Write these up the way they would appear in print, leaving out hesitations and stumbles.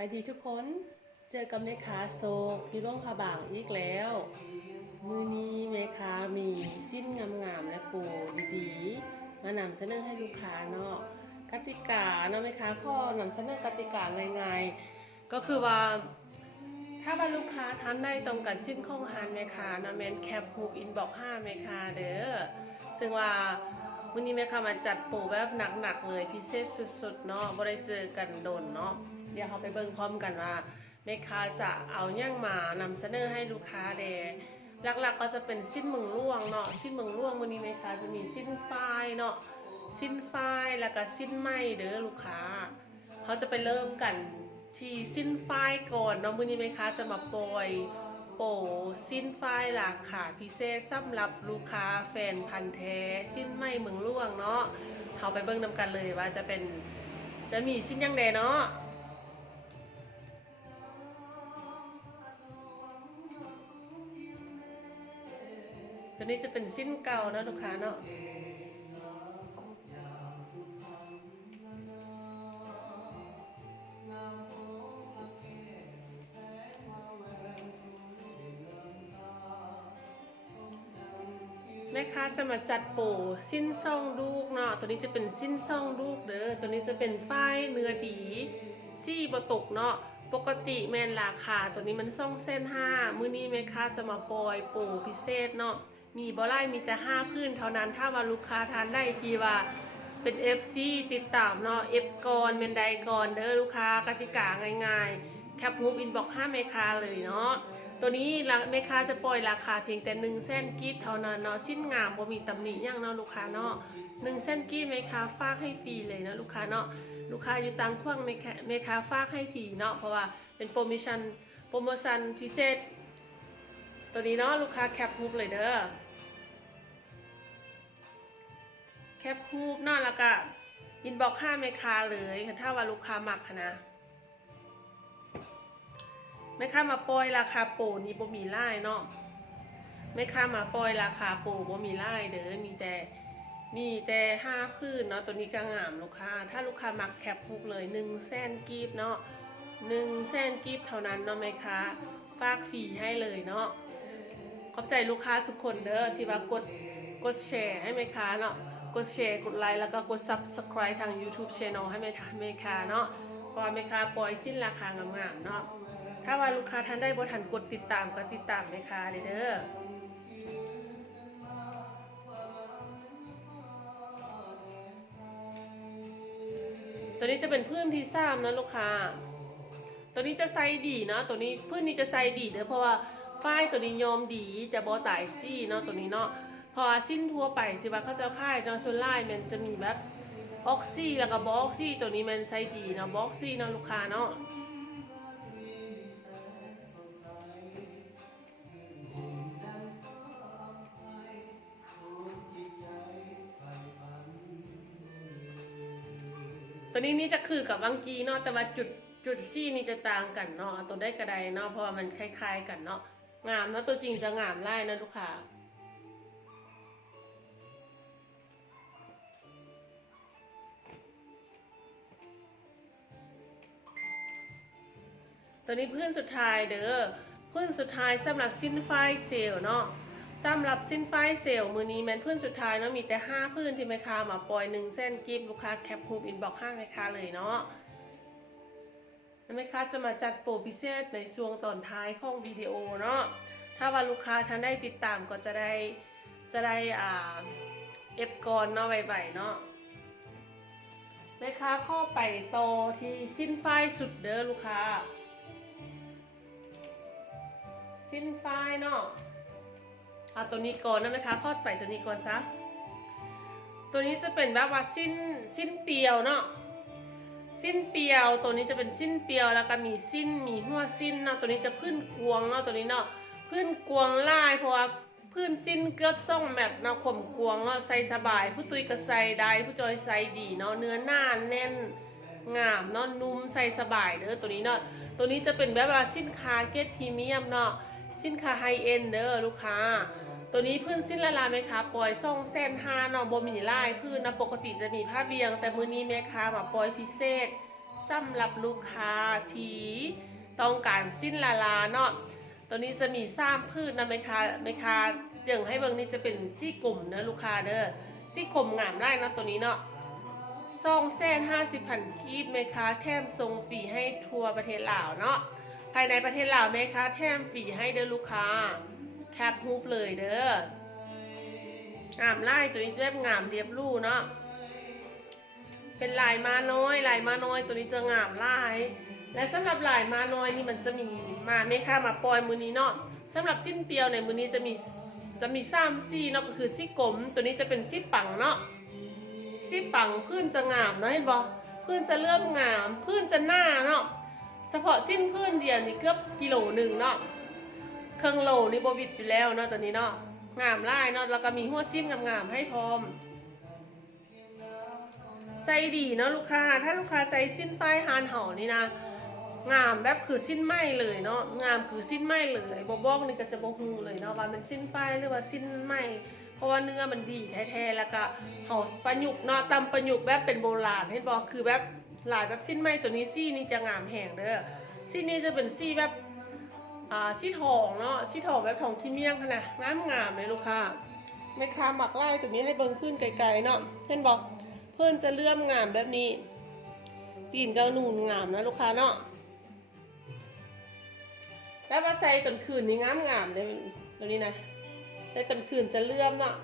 ไปดีทุกคนเจอกับแม่ค้าโซกที่ร่วงผาบางอีกแล้วมือนี้แม่ค้ามีสิ้นงามๆและปูดีๆมานำเสนอให้ลูกค้าเนาะกติกาเนาะแม่ค้าข้อนำเสนอกติกาง่ายๆก็คือว่าถ้าว่าลูกค้าทานได้ตรงกันสิ้นของหันแม่ค้าเนาะแมนแคปฮูปอินบอก5แม่ค้าเด้อซึ่งว่าวันนี้แม่ค้ามาจัดโปรแบบหนักๆเลยพิเศษสุดๆเนาะบ่ได้เจอกันโดนเนาะเดี๋ยวเราไปเบิ่งพร้อมกันว่าแม่ค้าจะเอาย่างมานำเสนอให้ลูกค้าแดหลักๆก็จะเป็นสิ้นเมืองล่วงเนาะสิ้นเมืองล่วงวันนี้แม่ค้าจะมีสิ้นฝ้ายเนาะสิ้นฝ้ายแล้วก็สิ้นไหมเด้อลูกค้าเขาจะไปเริ่มกันที่สิ้นฝ้ายก่อนเนาะวันนี้แม่ค้าจะมาโปรยโปรสิ้นฝ้ายราคาพิเศษสำหรับลูกค้าแฟนพันธุ์แท้สิ้นไหมเมืองล่วงเนาะเขาไปเบิ่งนำกันเลยว่าจะมีสิ้นยังไงเนาะตัวนี้จะเป็นสิ้นเก่านะลูกค้าเนาะแม่ค้าจะมาจัดโปรสิ้นซ่องลูกเนาะตัวนี้จะเป็นสิ้นซ่องลูกเด้อตัวนี้จะเป็นฝ้ายเนื้อดีซี่บตกเนาะปกติแมนราคาตัวนี้มันซ่องเส้น5มื้อนี้แม่ค้าจะมาปล่อยโปรพิเศษเนาะมีบ่ไล่มีแต่5พื้นเท่านั้นถ้าว่าลูกค้าทานได้ที่ว่าเป็น FC ติดตามเนาะ F ก่อนเมนใดก่อนเด้อลูกค้ากติกาง่ายๆแคปฮูปอินบ็อก5แม่ค้าเลยเนาะตัวนี้แม่ค้าจะปล่อยราคาเพียงแต่1 เส้นกีบเท่านั้นเนาะสิ้นงามบ่มีตำหนิอย่างเนาะลูกค้าเนาะ1 เส้นกีบแม่ค้าฝากให้ฟรีเลยนะลูกค้าเนาะลูกค้าอยู่ต่างขวางแม่ค้าฝากให้ฟรีเนาะเพราะว่าเป็นโปรโมชั่นพิเศษตัวนี้เนาะลูกค้าแคปฮูปเลยเด้อแคปฮูปเนาะแล้วก็อินบ็อก5แม่ค้าเลยถ้าว่าลูกค้ามักนะแม่ค้ามาปล่อยราคาโปรนี้บ่มีไล่เนาะแม่ค้ามาปล่อยราคาโปรบ่มีไล่เด้อมีแต่5พื้นเนาะตัวนี้ก็งามลูกค้าถ้าลูกค้ามักแคปฮูปเลย1 เส้นกีบเนาะ1 เส้นกีบเท่านั้นเนาะแม่ค้าฝากฟรีให้เลยเนาะขอบใจลูกค้าทุกคนเด้อที่ว่ากดแชร์ให้แม่ค้าเนาะกดแชร์กดไลค์แล้วก็กด Subscribe ทาง YouTube Channel ให้แม่ค้าเนาะเพราะว่าแม่ค้าปล่อยสิ้นราคางามๆเนาะถ้าว่าลูกค้าท่านได้บ่ทันกดติดตามก็ติดตามแม่ค้าเด้อตัวนี้จะเป็นพื้นที่3นะลูกค้าตัวนี้จะไซส์ดีเนาะตัวนี้พื้นนี้จะไซส์ดีเด้อเพราะว่าฝ้ายตัวนี้ยอมดีจะบ่ตายซี่เนาะตัวนี้เนาะพอสิ้นทั่วไปที่ว่าเขาจะค่ายเนาะส่วนลายมันจะมีแบบออกซี่แล้วก็บออกซี่ตัวนี้มันไซส์ดีเนาะบออกซี่เนาะลูกค้าเนาะตัวนี้นี่จะคือกับวังจีเนาะแต่ว่าจุดซี่นี่จะต่างกันเนาะตัวได้กระไดเนาะเพราะว่ามันคล้ายๆกันเนาะงามเนาะตัวจริงจะงามไล่นะลูกค้าตัวนี้พื้นสุดท้ายเด้อพื้นสุดท้ายสำหรับสิ้นไฟเซลเนาะสำหรับสิ้นไฟเซลมือนี้แมนพื้นสุดท้ายเนาะมีแต่5พื้นที่แม่ค้ามาปล่อย1 เส้นกิฟต์ลูกค้าแคปฮูปอินบ็อก5แม่ค้าเลยเนาะแม่ค้าจะมาจัดโปรพิเศษในช่วงตอนท้ายของวิดีโอเนาะถ้าว่าลูกค้าท่านได้ติดตามก็จะได้เอฟก่อนเนาะไวๆเนาะแม่ค้าเข้าไปโตที่สิ้นไฟสุดเด้อลูกค้าสิ้นไฟเนาะเอาตัวนี้ก่อนนะแม่ค้าเข้าไปตัวนี้ก่อนซะตัวนี้จะเป็นแบบว่าสิ้นเปียวเนาะสิ้นเปียวตัวนี้จะเป็นสิ้นเปียวแล้วก็มีหัวสิ้นเนาะตัวนี้จะพื้นกวงเนาะตัวนี้เนาะพื้นกวงลายเพราะว่าพื้นสิ้นเกือบ2 เมตรเนาะข่มกวงเนาะใส่สบายผู้ตุยก็ใส่ได้ผู้จอยใส่ดีเนาะเนื้อหน้าแน่นงามเนาะนุ่มใส่สบายเด้อตัวนี้เนาะตัวนี้จะเป็นแบบว่าสินค้าเกรดพรีเมียมเนาะสินค้าไฮเอ็นเด้อลูกค้าตัวนี้พื้นสิ้นละลายไหมคะปล่อย2 เส้น 5เนาะบ่มีลายพื้นนะปกติจะมีผ้าเบียงแต่มื้อนี้แม่ค้ามาปล่อยพิเศษ สำหรับลูกค้าที่ต้องการสิ้นลาเนาะตัวนี้จะมี3พืชนะไหมคะเดี๋ยวให้เบิ่งนี่จะเป็นซี่กลมนะลูกค้าเด้อซี่กลมงามได้นะตัวนี้เนาะ250,000 กีบไหมคะแถมส่งฟรีให้ทั่วประเทศลาวเนาะภายในประเทศลาวไหมคะแถมฟรีให้เด้อลูกค้าแคปรูปเลยเด้องามไล่ตัวนี้จะแบบงามเรียบรูเนาะเป็นลายมาน้อยตัวนี้จะงามลายและสำหรับลายมาน้อยนี่มันจะมีมาไหมคะมาปล่อยมือนี้เนาะสำหรับสิ้นเปียวในมือนี้จะมี3ซี่เนาะก็คือซี่กลมตัวนี้จะเป็นซี่ปังเนาะซี่ปังพื้นจะงามเนาะเห็นบ่พื้นจะเริ่มงามพื้นจะหน้าเนาะเฉพาะสิ้นพื้นเดียวนี่เกือบกิโลหนึ่งเนาะเครื่องโลนี่บ่วิดอยู่แล้วเนาะตัวนี้เนาะงามลายเนาะแล้วก็มีหัวสิ้นงามๆให้พร้อมใส่ดีเนาะลูกค้าถ้าลูกค้าใส่สิ้นฝ้ายฮานเห่านี่นะงามแบบคือสิ้นไหมเลยเนาะงามคือสิ้นไหมเลยบอกนี่ก็จะบ่ฮู้เลยเนาะว่ามันสิ้นฝ้ายหรือว่าสิ้นไหมเพราะว่าเนื้อมันดีแท้ๆแล้วก็เห่าประยุกต์เนาะตำประยุกต์แบบเป็นโบราณเห็นบ่คือแบบลายแบบสิ้นไหมตัวนี้ซี่นี่จะงามแห้งเด้อซี่นี่จะเป็นซี่แบบซี่ทองเนาะซี่ทองแบบทองขี้เมี่ยงขนาดงามเลยลูกค้าแม่ค้าหมักไล่ตัวนี้ให้เบิ่งขึ้นไกลๆเนาะเห็นบ่เพื่อนจะเลื่อมงามแบบนี้ตีนเกาหนูนงามนะลูกค้าเนาะแล้วว่าใส่ตอนคืนนี่งามเลยตัวนี้นะใส่ตอนคืนจะเลื่อมเนาะ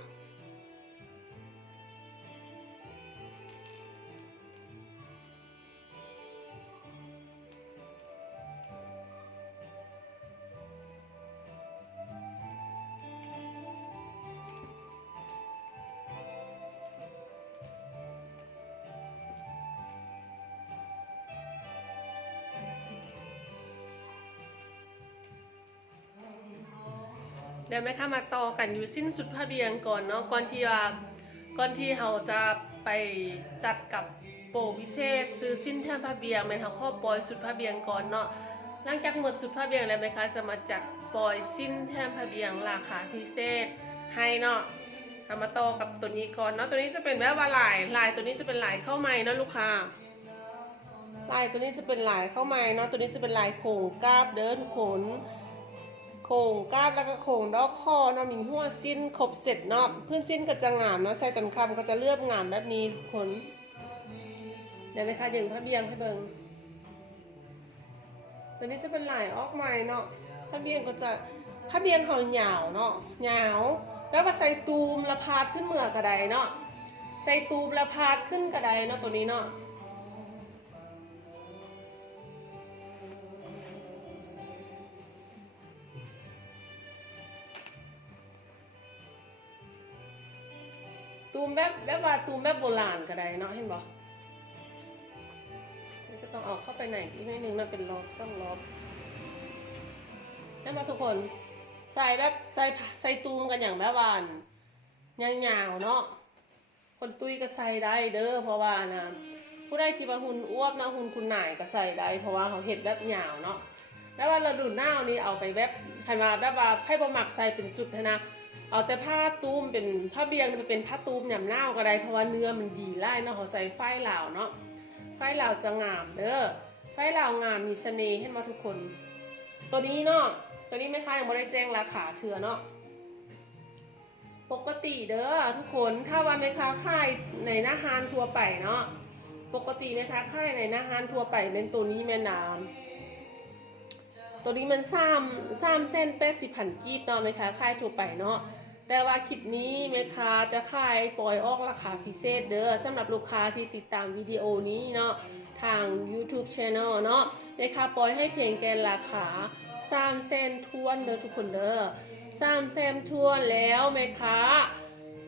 เดี๋ยวแม่ค้ามาต่อกันอยู่สิ้นสุดผ้าเบียงก่อนเนาะก่อนที่เราจะไปจัดกับโปรพิเศษซื้อสิ้นแถมผ้าเบียงแม่เขาข้อปล่อยสุดผ้าเบียงก่อนเนาะหลังจากหมดสุดผ้าเบียงแล้วแม่ค้าจะมาจัดปล่อยสิ้นแถมผ้าเบียงราคาพิเศษให้เนาะเอามาต่อกับตัวนี้ก่อนเนาะตัวนี้จะเป็นแบบว่าลายตัวนี้จะเป็นลายเข้าไม้นะลูกค้าลายตัวนี้จะเป็นลายเข้าไม้เนาะตัวนี้จะเป็นลายโข่งกาบเด้อทุกคนโข่งกาบแล้วก็โข่งดอกคอเนาะมีหัวสิ้นครบเสร็จเนาะพื้นสิ้นก็จะงามเนาะใส่ตันคำก็จะเลือบงามแบบนี้ทุกคนเดี๋ยวไหมคะดึงผ้าเบียงให้เบิ่งตัวนี้จะเป็นลายออกใหม่เนาะผ้าเบียงก็จะผ้าเบียงเขาหยาวเนาะหยาวแล้วก็ใส่ตูมละพาดขึ้นเมื่อกระไดเนาะใส่ตูมละพาดขึ้นกระไดเนาะตัวนี้เนาะตูมแบบว่าตูมแบบโบราณก็ได้เนาะเห็นบ่นี่จะต้องเอาเข้าไปไหนอีกนิดนึงนะเป็นรอบซ่องรอบนั่นมาทุกคนใส่แบบใส่ตูมกันอย่างแบบวานยาวๆเนาะคนตุ้ยก็ใส่ได้เด้อเพราะว่านะผู้ใดที่ว่าหุ่นอ้วบนะหุ่นคุณหน่ายก็ใส่ได้เพราะว่าเขาเห็ดแบบยาวเนาะแล้วว่าเราดูหน้านี้เอาไปแบบใครมาแบบว่าไพ่บะหมักใส่เป็นสุดนะเอาแต่ผ้าตูมเป็นผ้าเบียงเป็นผ้าตูมหยำเน่าก็ได้เพราะว่าเนื้อมันดีไล่เนาะเขาใส่ไฟเหลาเนาะไฟเหลาจะงามเด้อไฟเหลางามมีเสน่ห์ให้มาทุกคนตัวนี้เนาะตัวนี้ไม่ค่ายังไม่ได้แจ้งราคาเชื่อเนาะปกติเด้อทุกคนถ้าว่าไม่ค้าค่ายในหน้าฮานทั่วไปเนาะปกติไม่ค้าค่ายในหน้าฮานทั่วไปเป็นตัวนี้แม่น้ำตัวนี้มัน3เส้น80,000 กีบเนาะไม่ค้าค่ายทั่วไปเนาะแต่ว่าคลิปนี้แม่ค้าจะขายปล่อยออกราคาพิเศษเด้อสำหรับลูกค้าที่ติดตามวิดีโอนี้เนาะทาง YouTube Channel เนาะแม่ค้าปล่อยให้เพียงแค่ราคา3 เส้นทวนเด้อทุกคนเด้อ3 เส้นทวนแล้วแม่ค้า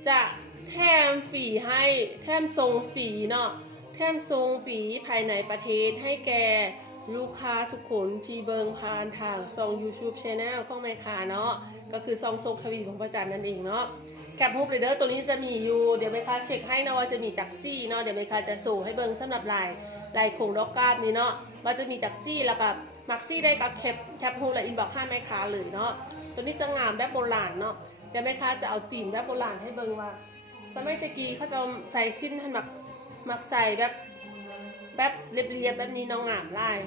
จะแถมฟรีให้แถมส่งฟรีเนาะแถมส่งฟรีภายในประเทศให้แก่ลูกค้าทุกคนที่เบิ่งผ่านทางช่อง YouTube Channel ของแม่ค้าเนาะก็คือซองโซกทวีของประจันนั่นเองเนาะแคปรูปเลยเด้อตัวนี้จะมีอยู่เดี๋ยวแม่ค้าเช็คให้นะว่าจะมีจักซี่เนาะเดี๋ยวแม่ค้าจะส่งให้เบิ่งสำหรับลายโครงดอกกาบนี้เนาะว่าจะมีจักซี่แล้วก็มักซี่ได้กับแคปรูปและอินบ็อกซ์ให้แม่ค้าเลยเนาะตัวนี้จะงามแบบโบราณเนาะเดี๋ยวแม่ค้าจะเอาตีนแบบโบราณให้เบิ่งว่าสมัยตะกี้เขาจะใส่สิ้นให้มักใส่แบบ แบบเรียบๆแบบนี้น้องงามลาย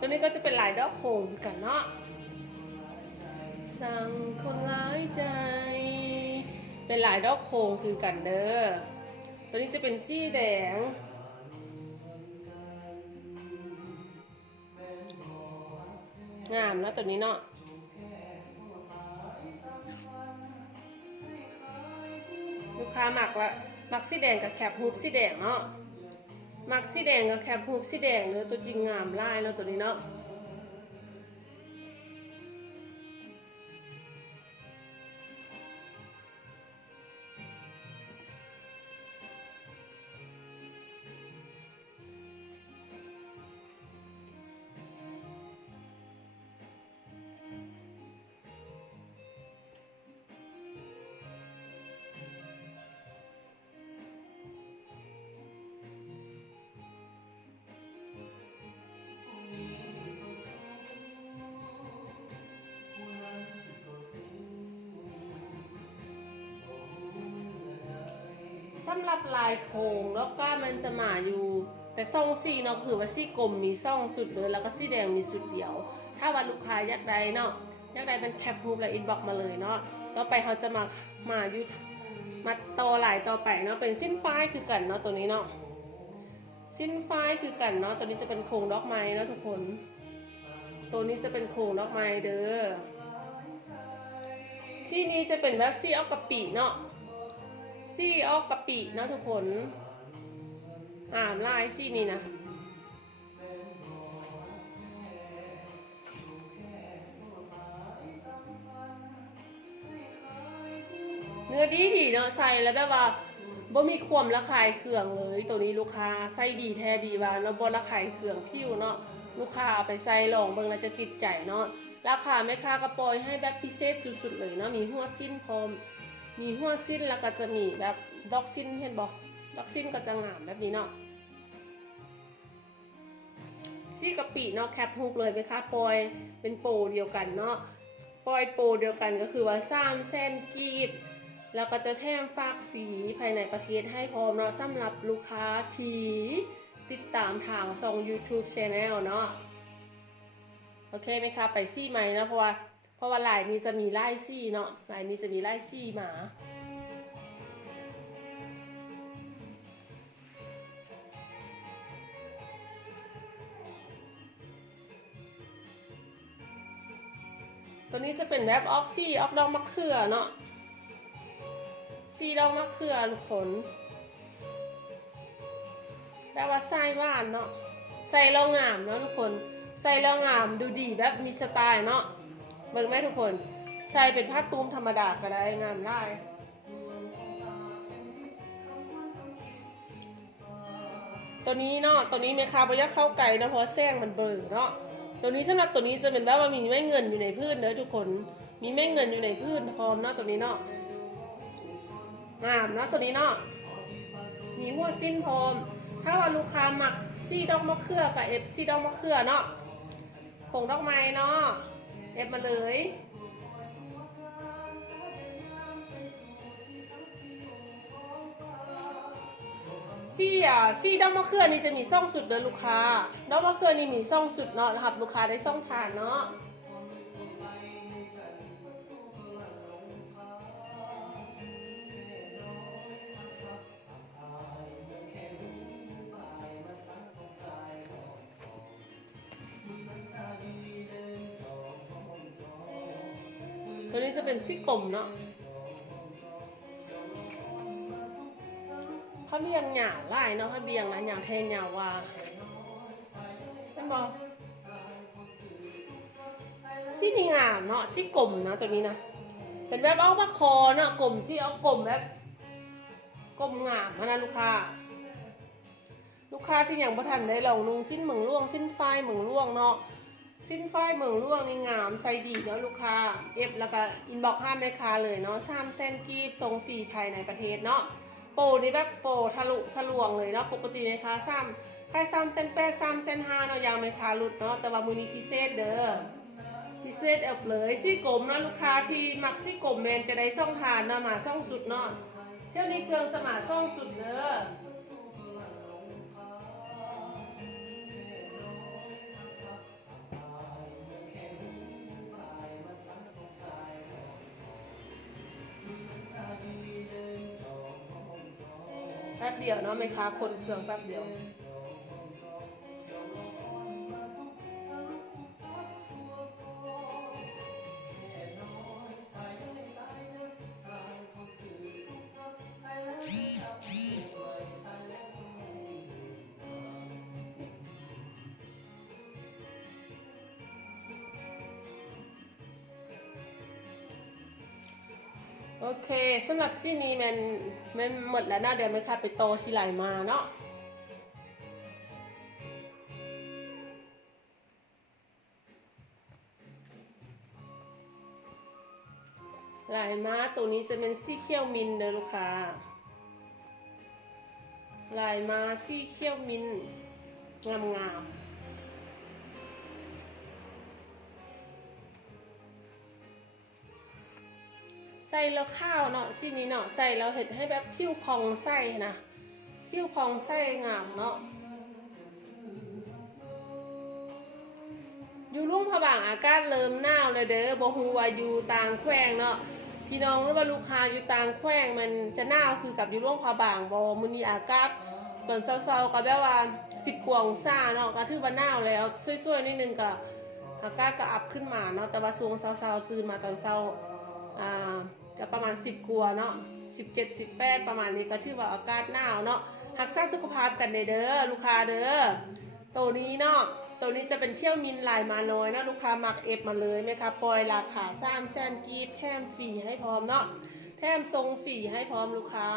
ตัวนี้ก็จะเป็นลายดอกโค้งกันเนาะสั่งคนร้ายใจเป็นลายดอกโค้งคือกันเด้อตัวนี้จะเป็นสีแดงงามแล้วตัวนี้เนาะลูกค้าหมักละมักสีแดงกับแคปฮูปสีแดงเนาะมักสีแดงกับแคปฮูปสีแดงเด้อตัวจริงงามลายแล้วตัวนี้เนาะสำหรับลายโค้งแล้วก็มันจะมาอยู่แต่ซ่องสีเนาะคือว่าสีกลมมีซ่องสุดเลยแล้วก็สีแดงมีสุดเดียวถ้าว่าลูกค้าอยากได้เนาะอยากได้เป็นแคปรูปและอินบ็อกมาเลยเนาะต่อไปเขาจะมาอยู่มาต่อลายต่อไปเนาะเป็นสิ้นฝ้ายคือกันเนาะตัวนี้เนาะสิ้นฝ้ายคือกันเนาะตัวนี้จะเป็นโค้งดอกไม้เนาะทุกคนตัวนี้จะเป็นโค้งดอกไม้เด้อที่นี้จะเป็นแบบสีออกกะปิเนาะสีออกกะปินะทุกคนลายสีนี้นะเนื้อดีเนาะใส่แล้วแบบว่าบ่มีความระคายเคืองเลยตัวนี้ลูกค้าใส่ดีแท้ดีว่าเนาะบ่ระคายเคืองผิวเนาะลูกค้าเอาไปใส่ลองเบิ่งแล้วจะติดใจเนาะราคาแม่ค้าก็ปล่อยให้แบบพิเศษสุดๆเลยเนาะมีหัวสิ้นพร้อมมีหัวสิ้นแล้วก็จะมีแบบดอกสิ้นเห็นบ่ดอกสิ้นก็จะงามแบบนี้เนาะซี่กะปิเนาะแคปฮูกเลยไหมคะปอยเป็นโปรเดียวกันเนาะปอยโปรเดียวกันก็คือว่า3 แสนกีบแล้วก็จะแถมฝากฟรีภายในประเทศให้พร้อมเนาะสำหรับลูกค้าที่ติดตามทางช่อง YouTube Channel เนาะโอเคไหมคะไปซี่ไหมนะเพราะว่าลายนี้จะมีไล่ซี่เนาะลายนี้จะมีไล่ซี่มาตัวนี้จะเป็นแบบออกซี่ออกดอกมะเขือเนาะซี่ดอกมะเขือทุกคนแบบว่าใส่หวานเนาะใส่แล้วงามเนาะทุกคนใส่แล้วงามดูดีแบบมีสไตล์เนาะเบิ่งไหมทุกคนใส่เป็นผ้าตุ้มธรรมดาก็ได้งามได้ตัวนี้เนาะตัวนี้แม่ค้าบ่อยากเข้าไกลนะเพราะแซงมันเบลอเนาะตัวนี้สำหรับตัวนี้จะเป็นแบบว่ามีแม่เงินอยู่ในพื้นเด้อทุกคนมีแม่เงินอยู่ในพื้นพร้อมเนาะตัวนี้เนาะงามเนาะตัวนี้เนาะมีหัวสิ้นพร้อมถ้าว่าลูกค้าหมักซี่ดอกมะเขือกับเอฟซี่ดอกมะเขือเนาะผงดอกไม้เนาะเอฟมาเลยซี่ดอกมะเขือนี่จะมีซ่องสุดเด้อลูกค้าดอกมะเขือนี่มีซ่องสุดเนาะนะครับลูกค้าได้ซ่องทานเนาะตัวนี้จะเป็นซี่กลมเนาะเขาเบียงหยาไล่เนาะเขาเบียงนะหยาแทนหยาว่าเป็นบอซี่นี่งามเนาะซี่กลมนะตัวนี้นะเป็นแบบเอามาคอเนาะกลมซี่เอากลมแบบกลมงามนะลูกค้าที่ยังบ่ทันได้ลองนุ่งสิ้นเหมืองล่วงสิ้นฝ้ายเหมืองล่วงเนาะ สิ้นฝ้ายเมืองร่วงนี่งามใส่ดีเนาะลูกค้าเอฟแล้วก็อินบ็อกซ์ห้ามแม่ค้าเลยเนาะ3 เส้นกีบทรงฟรีภายในประเทศเนาะโปรนี่แบบโปรทะลุทะลวงเลยเนาะปกติแม่ค้าแค่3 เส้น8 3 เส้น5เนาะยางแม่ค้าหลุดเนาะแต่ว่ามือนี้พิเศษเด้อพิเศษเลยซี่กลมเนาะลูกค้าที่มักซี่กลมแมนจะได้ซ่องทานเนาะมาซ่องสุดเนาะเที่ยวนี้เครื่องจะมาซ่องสุดเด้อแป๊บเดียวเนาะแม่ค้าคนเครื่องแป๊บเดียวโอเคสำหรับซี่นี้มันหมดแล้วนะเดี๋ยวแม่ค้าไปโตที่ไหลมาเนาะไหลมาตัวนี้จะเป็นซี่เขียวมินเด้อลูกค้าไหลมาซี่เขียวมินงามใส่แล้วข้าวเนาะซี่นี้เนาะใส่แล้วเห็ดให้แบบผิวพองใส่นะผิวพองใส่งามเนาะอยู่ลุ่มพะบางอากาศเริ่มหนาวเลยเด้อบ่ฮู้ว่าอยู่ต่างแขวงเนาะพี่น้องหรือว่าลูกค้าอยู่ต่างแขวงมันจะหนาวคือกับอยู่ลุ่มพะบางบ่มื้อนี้อากาศตอนเช้าๆก็แบบว่า10 กว่าองศาเนาะก็ถือว่าหนาวแล้วช่วยๆนิดนึงก็อากาศก็อัพขึ้นมาเนาะแต่ว่าช่วงเช้าๆตื่นมาตอนเช้าก็ประมาณ10 กว่าเนาะ17 18ประมาณนี้ก็ถือว่าอากาศหนาวเนาะรักษาสุขภาพกันเด้อลูกค้าเด้อตัวนี้เนาะตัวนี้จะเป็นเที่ยวมินลายมาน้อยนะลูกค้ามักเอฟมาเลยไหมคะปล่อยราคา3 แสนกีบแถมฟรีให้พร้อมเนาะแถมทรงฟรีให้พร้อมลูกค้า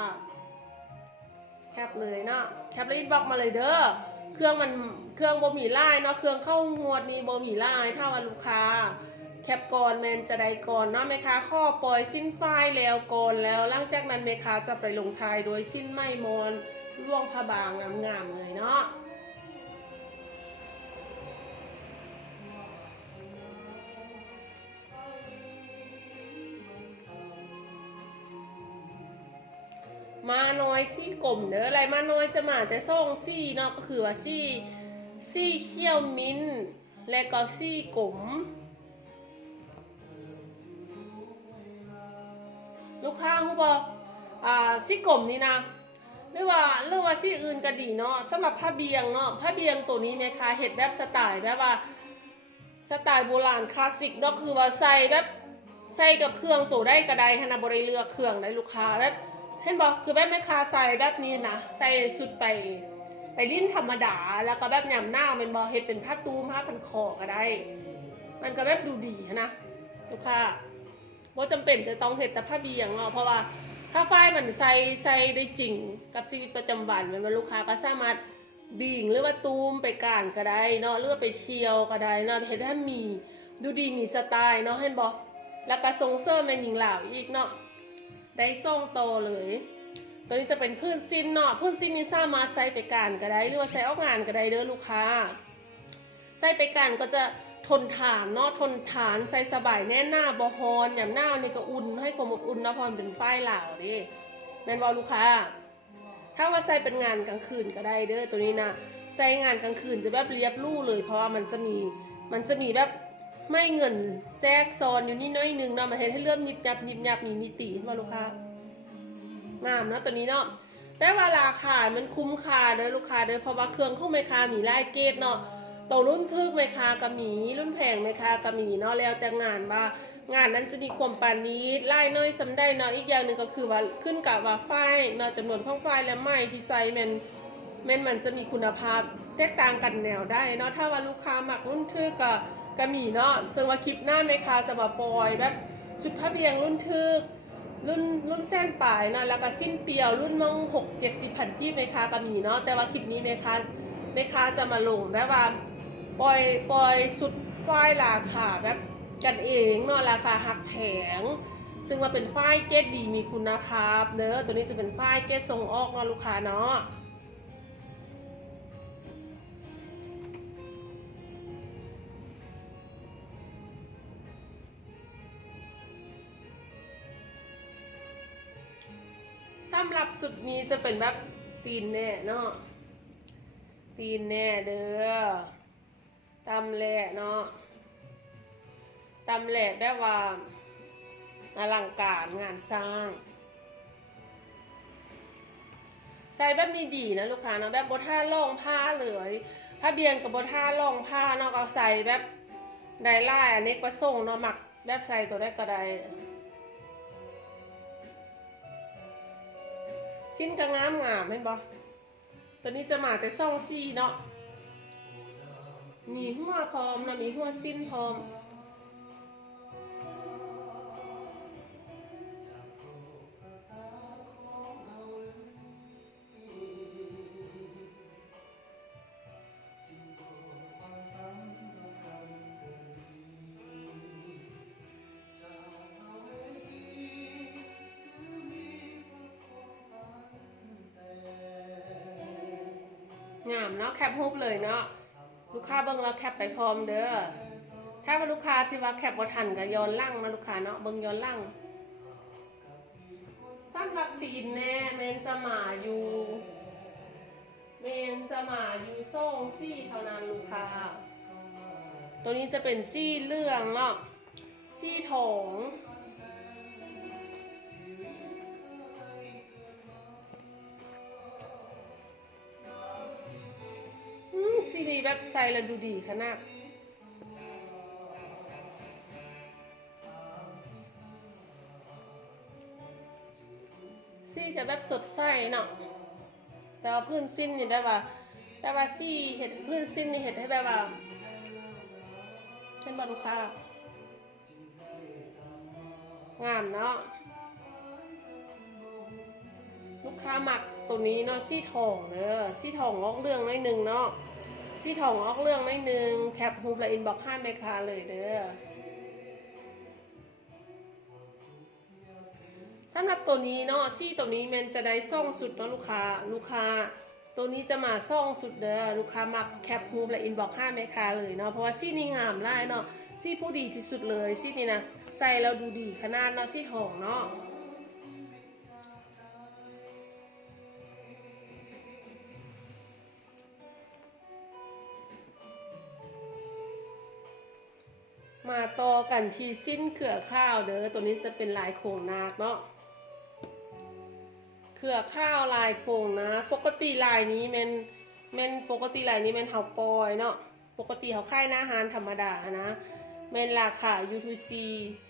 แคปเลยเนาะแคปแล้วอินบ็อกมาเลยเด้อเครื่องบ่มีลายเนาะเครื่องเข้างวดนี้บ่มีลายถ้าว่าลูกค้าแคปก่อนแมนจะได้ก่อนเนาะแม่ค้าข้อปล่อยสิ้นฝ้ายแล้วก่อนแล้วหลังจากนั้นแม่ค้าจะไปลงท้ายโดยสิ้นไม้มอนร่วงผ้าบางงามๆเลยเนาะมาน้อยซี่กลมเด้ออะไรมาน้อยจะมาแต่ซ่องซี่เนาะก็คือว่าซี่เขี้ยวมิ้นและก็ซี่กลมลูกค้าฮู้บ่ซี่กลมนี่นะหรือว่าซี่อื่นก็ดีเนาะสำหรับผ้าเบียงเนาะผ้าเบียงตัวนี้แม่ค้าเฮ็ดแบบสไตล์แบบว่าสไตล์โบราณคลาสสิกเนาะคือว่าใส่แบบใส่กับเครื่องตัวได้ก็ได้ขนาดบ่ได้เลือกเครื่องได้ลูกค้าแบบเห็นบอกคือแบบแม่ค้าใส่แบบนี้นะใส่สุดไปลิ้นธรรมดาแล้วก็แบบยำหน้ามันบอกเห็ดเป็นผ้าตูมผ้าพันคอก็ได้มันก็แบบดูดีนะลูกค้าว่าจำเป็นจะต้องเห็ดแต่ผ้าเบียงเนาะเพราะว่าถ้าฝ้ายมันใส่ได้จริงกับชีวิตประจำวันมันลูกค้าก็สามารถบิ่งหรือว่าตูมไปก่านก็ได้เนาะหรือว่าไปเชียวก็ได้เนาะเห็ดให้มีดูดีมีสไตล์เนาะเห็นบอกแล้วก็ทรงเสื้อแม่หญิงเหล่าอีกเนาะได้ส่งโตเลยตัวนี้จะเป็นพื้นซินเนาะพื้นซินนี่สามารถใส่ไปการก็ได้หรือว่าใส่ออกงานก็ได้เด้อลูกค้าใส่ไปการก็จะทนทานเนาะทนทานใส่สบายแน่หน้าบอฮอนอย่างหน้านี่ก็อุ่นให้ความอบอุ่นนะพรเป็นฝ้ายเหล่าดิแม่นบอลูกค้าถ้าว่าใส่เป็นงานกลางคืนก็ได้เด้อตัวนี้นะใส่งานกลางคืนจะแบบเรียบลู่เลยเพราะว่ามันจะมีแบบไม่เงินแทรกซ้อนอยู่นี่น้อยนึงเนาะมาเห็นให้เลื่อมยิบยับมีมิติมาลูกค้างามเนาะตัวนี้เนาะแต่ว่าราคามันคุ้มค่าเด้อลูกค้าเด้อเพราะว่าเครื่องของแม่ค้ามีหลายเกรดเนาะตัวรุ่นทึกแม่ค้าก็มีรุ่นแพงแม่ค้าก็มีเนาะแล้วแต่งานว่างานนั้นจะมีความปานนี้ไล่น้อยสำได้เนาะอีกอย่างหนึ่งก็คือว่าขึ้นกับว่าฝ้ายเนาะจำนวนของฝ้ายและไม้ที่ใส่มันจะมีคุณภาพแตกต่างกันแนวได้เนาะถ้าว่าลูกค้ามักรุ่นทึกก็มีเนาะซึ่งว่าคลิปหน้าแม่ค้าจะมาปล่อยแบบชุดผ้าเบียงรุ่นทึกรุ่นเส้นปลายเนาะแล้วก็สิ้นเปียวรุ่นมง60-70พันที่แม่ค้าก็มีเนาะแต่ว่าคลิปนี้แม่ค้าจะมาลงแบบว่าปล่อยสุด ฝ้ายราคาแบบกันเองเนาะราคาหักแผงซึ่งว่าเป็นฝ้ายเกรดดีมีคุณภาพเด้อตัวนี้จะเป็นฝ้ายเกรดส่งออกเนาะลูกค้าเนาะสำหรับสุดนี้จะเป็นแบบตีนแน่เนาะตีนแน่เด้อตำแหล่เนาะตำแหล่แบบว่าอลังการงานสร้างใส่แบบนี้ดีนะลูกค้าเนาะแบบบท่าล่องผ้าเลยผ้าเบียงกับบท่าล่องผ้าเนาะก็ใส่แบบได้ไล่อันนี้ก็ส่งเนาะหมักแบบใส่ตัวได้ก็ได้ชิ้นก็งามเห็นบ่ตัวนี้จะมาแต่ซ่องซี่เนาะมีหัวพร้อมนะมีหัวสิ้นพร้อมงามเนาะแคปรูปเลยเนาะลูกค้าเบิ่งเราแคปไปพร้อมเด้อถ้าว่าลูกค้าที่ว่าแคปบ่ทันก็ย้อนหลังนะลูกค้าเนาะเบิ่งย้อนหลังสำหรับตีนแน่เมนจะมาอยู่ส่งซี่เท่านั้นลูกค้าตัวนี้จะเป็นซี่เหลืองเนาะซี่ทองซีนี้แบบใส่แล้วดูดีขนาดซี่จะแบบสดใสเนาะแต่ว่าพื้นสิ้นนี่แบบว่าซี่เห็ดพื้นสิ้นนี่เห็ดให้แบบว่าเป็นบรรลุค่างามเนาะลูกค้าหมักตัวนี้เนาะซี่ทองเด้อซี่ทองออกเรื่องน้อยหนึ่งเนาะซี่ทองออกเรื่องน้อยหนึ่งแคปฮูปและอินบ็อกซ์ให้แม่ค้าเลยเด้อสำหรับตัวนี้เนาะซี่ตัวนี้มันจะได้ซ่องสุดเนาะลูกค้าตัวนี้จะมาซ่องสุดเด้อลูกค้ามักแคปฮูปและอินบ็อกซ์ให้แม่ค้าเลยเนาะเพราะว่าซี่นี้งามไล่เนาะซี่ผู้ดีที่สุดเลยซี่นี้นะใส่แล้วดูดีขนาดเนาะซี่ทองเนาะมาต่อกันที่สิ้นเขื่อข้าวเด้อตัวนี้จะเป็นลายโครงนาคเนาะเขื่อข้าวลายโครงนะปกติลายนี้มันปกติลายนี้มันเฮาปอยเนาะปกติเขาค่ายหน้าฮานธรรมดานะมันราคา U2C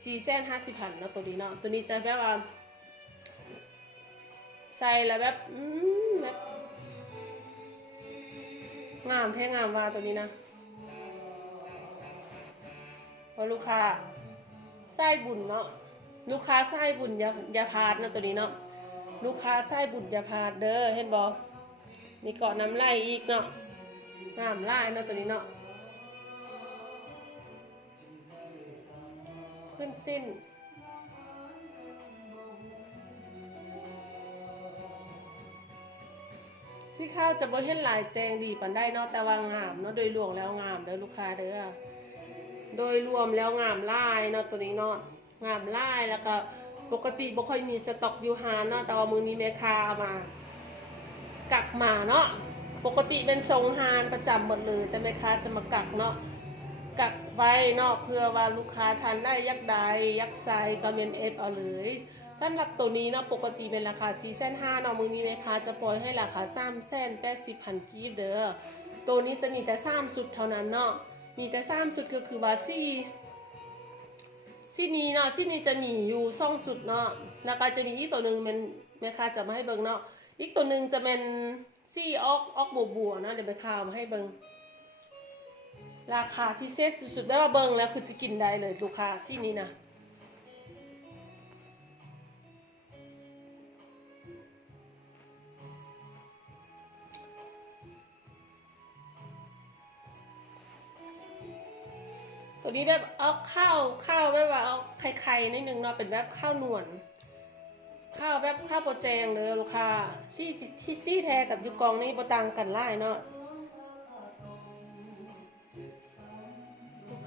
450,000เนาะตัวนี้เนาะตัวนี้จะแบบว่าใส่แล้วแบบแบบงามแท้งามว่าตัวนี้นะเพราะลูกค้าไส้บุญเนาะลูกค้าไส้บุญอย่าพลาดนะตัวนี้เนาะลูกค้าไส้บุญอย่าพลาดเด้อเห็นบ่มีเกาะน้ำไหลอีกเนาะน้ำไหลเนาะตัวนี้เนาะขึ้นสิ้นซี่ข้าวจะบ่เห็นหลายแจงดีปานได้เนาะแต่ว่างามเนาะโดยรวมแล้วงามเด้อลูกค้าเด้อโดยรวมแล้วงามลายเนาะตัวนี้เนาะงามลายแล้วก็ปกติบ่ค่อยมีสต็อกอยู่ฮานเนาะแต่ว่ามื้อนี้แม่ค้ามากักมาเนาะปกติเป็นทรงฮานประจำหมดเลยแต่แม่ค้าจะมากักเนาะกักไว้เนาะเพื่อว่าลูกค้าทานได้ยักใดยักไซก็เมนเอฟเอาเลยสำหรับตัวนี้เนาะปกติเป็นราคา4,500,000เนาะมื้อนี้แม่ค้าจะปล่อยให้ราคา3,80,000กีบเด้อตัวนี้จะมีแต่3สุดเท่านั้นเนาะมีแต่3สุดก็คือว่าซี่นี้เนาะซี่นี้จะมีอยู่2สุดเนาะแล้วก็จะมีอีกตัวหนึ่งมันแม่ค้าจะมาให้เบิ่งเนาะอีกตัวหนึ่งจะเป็นซี่ออกบัวนะเดี๋ยวแม่ค้ามาให้เบิ่งราคาพิเศษสุดๆแบบว่าเบิ่งแล้วคือจะกินได้เลยลูกค้าซี่นี้นะ ตัวนี้แบบเอาข้าวแบบว่าเอาไข่นิดนึงเนาะเป็นแบบข้าวนวลข้าวแบบข้าวโปรแจงเลยลูกค้าซี่แท้กับยูกองนี่บ่ต่างกันหลายเนาะลูก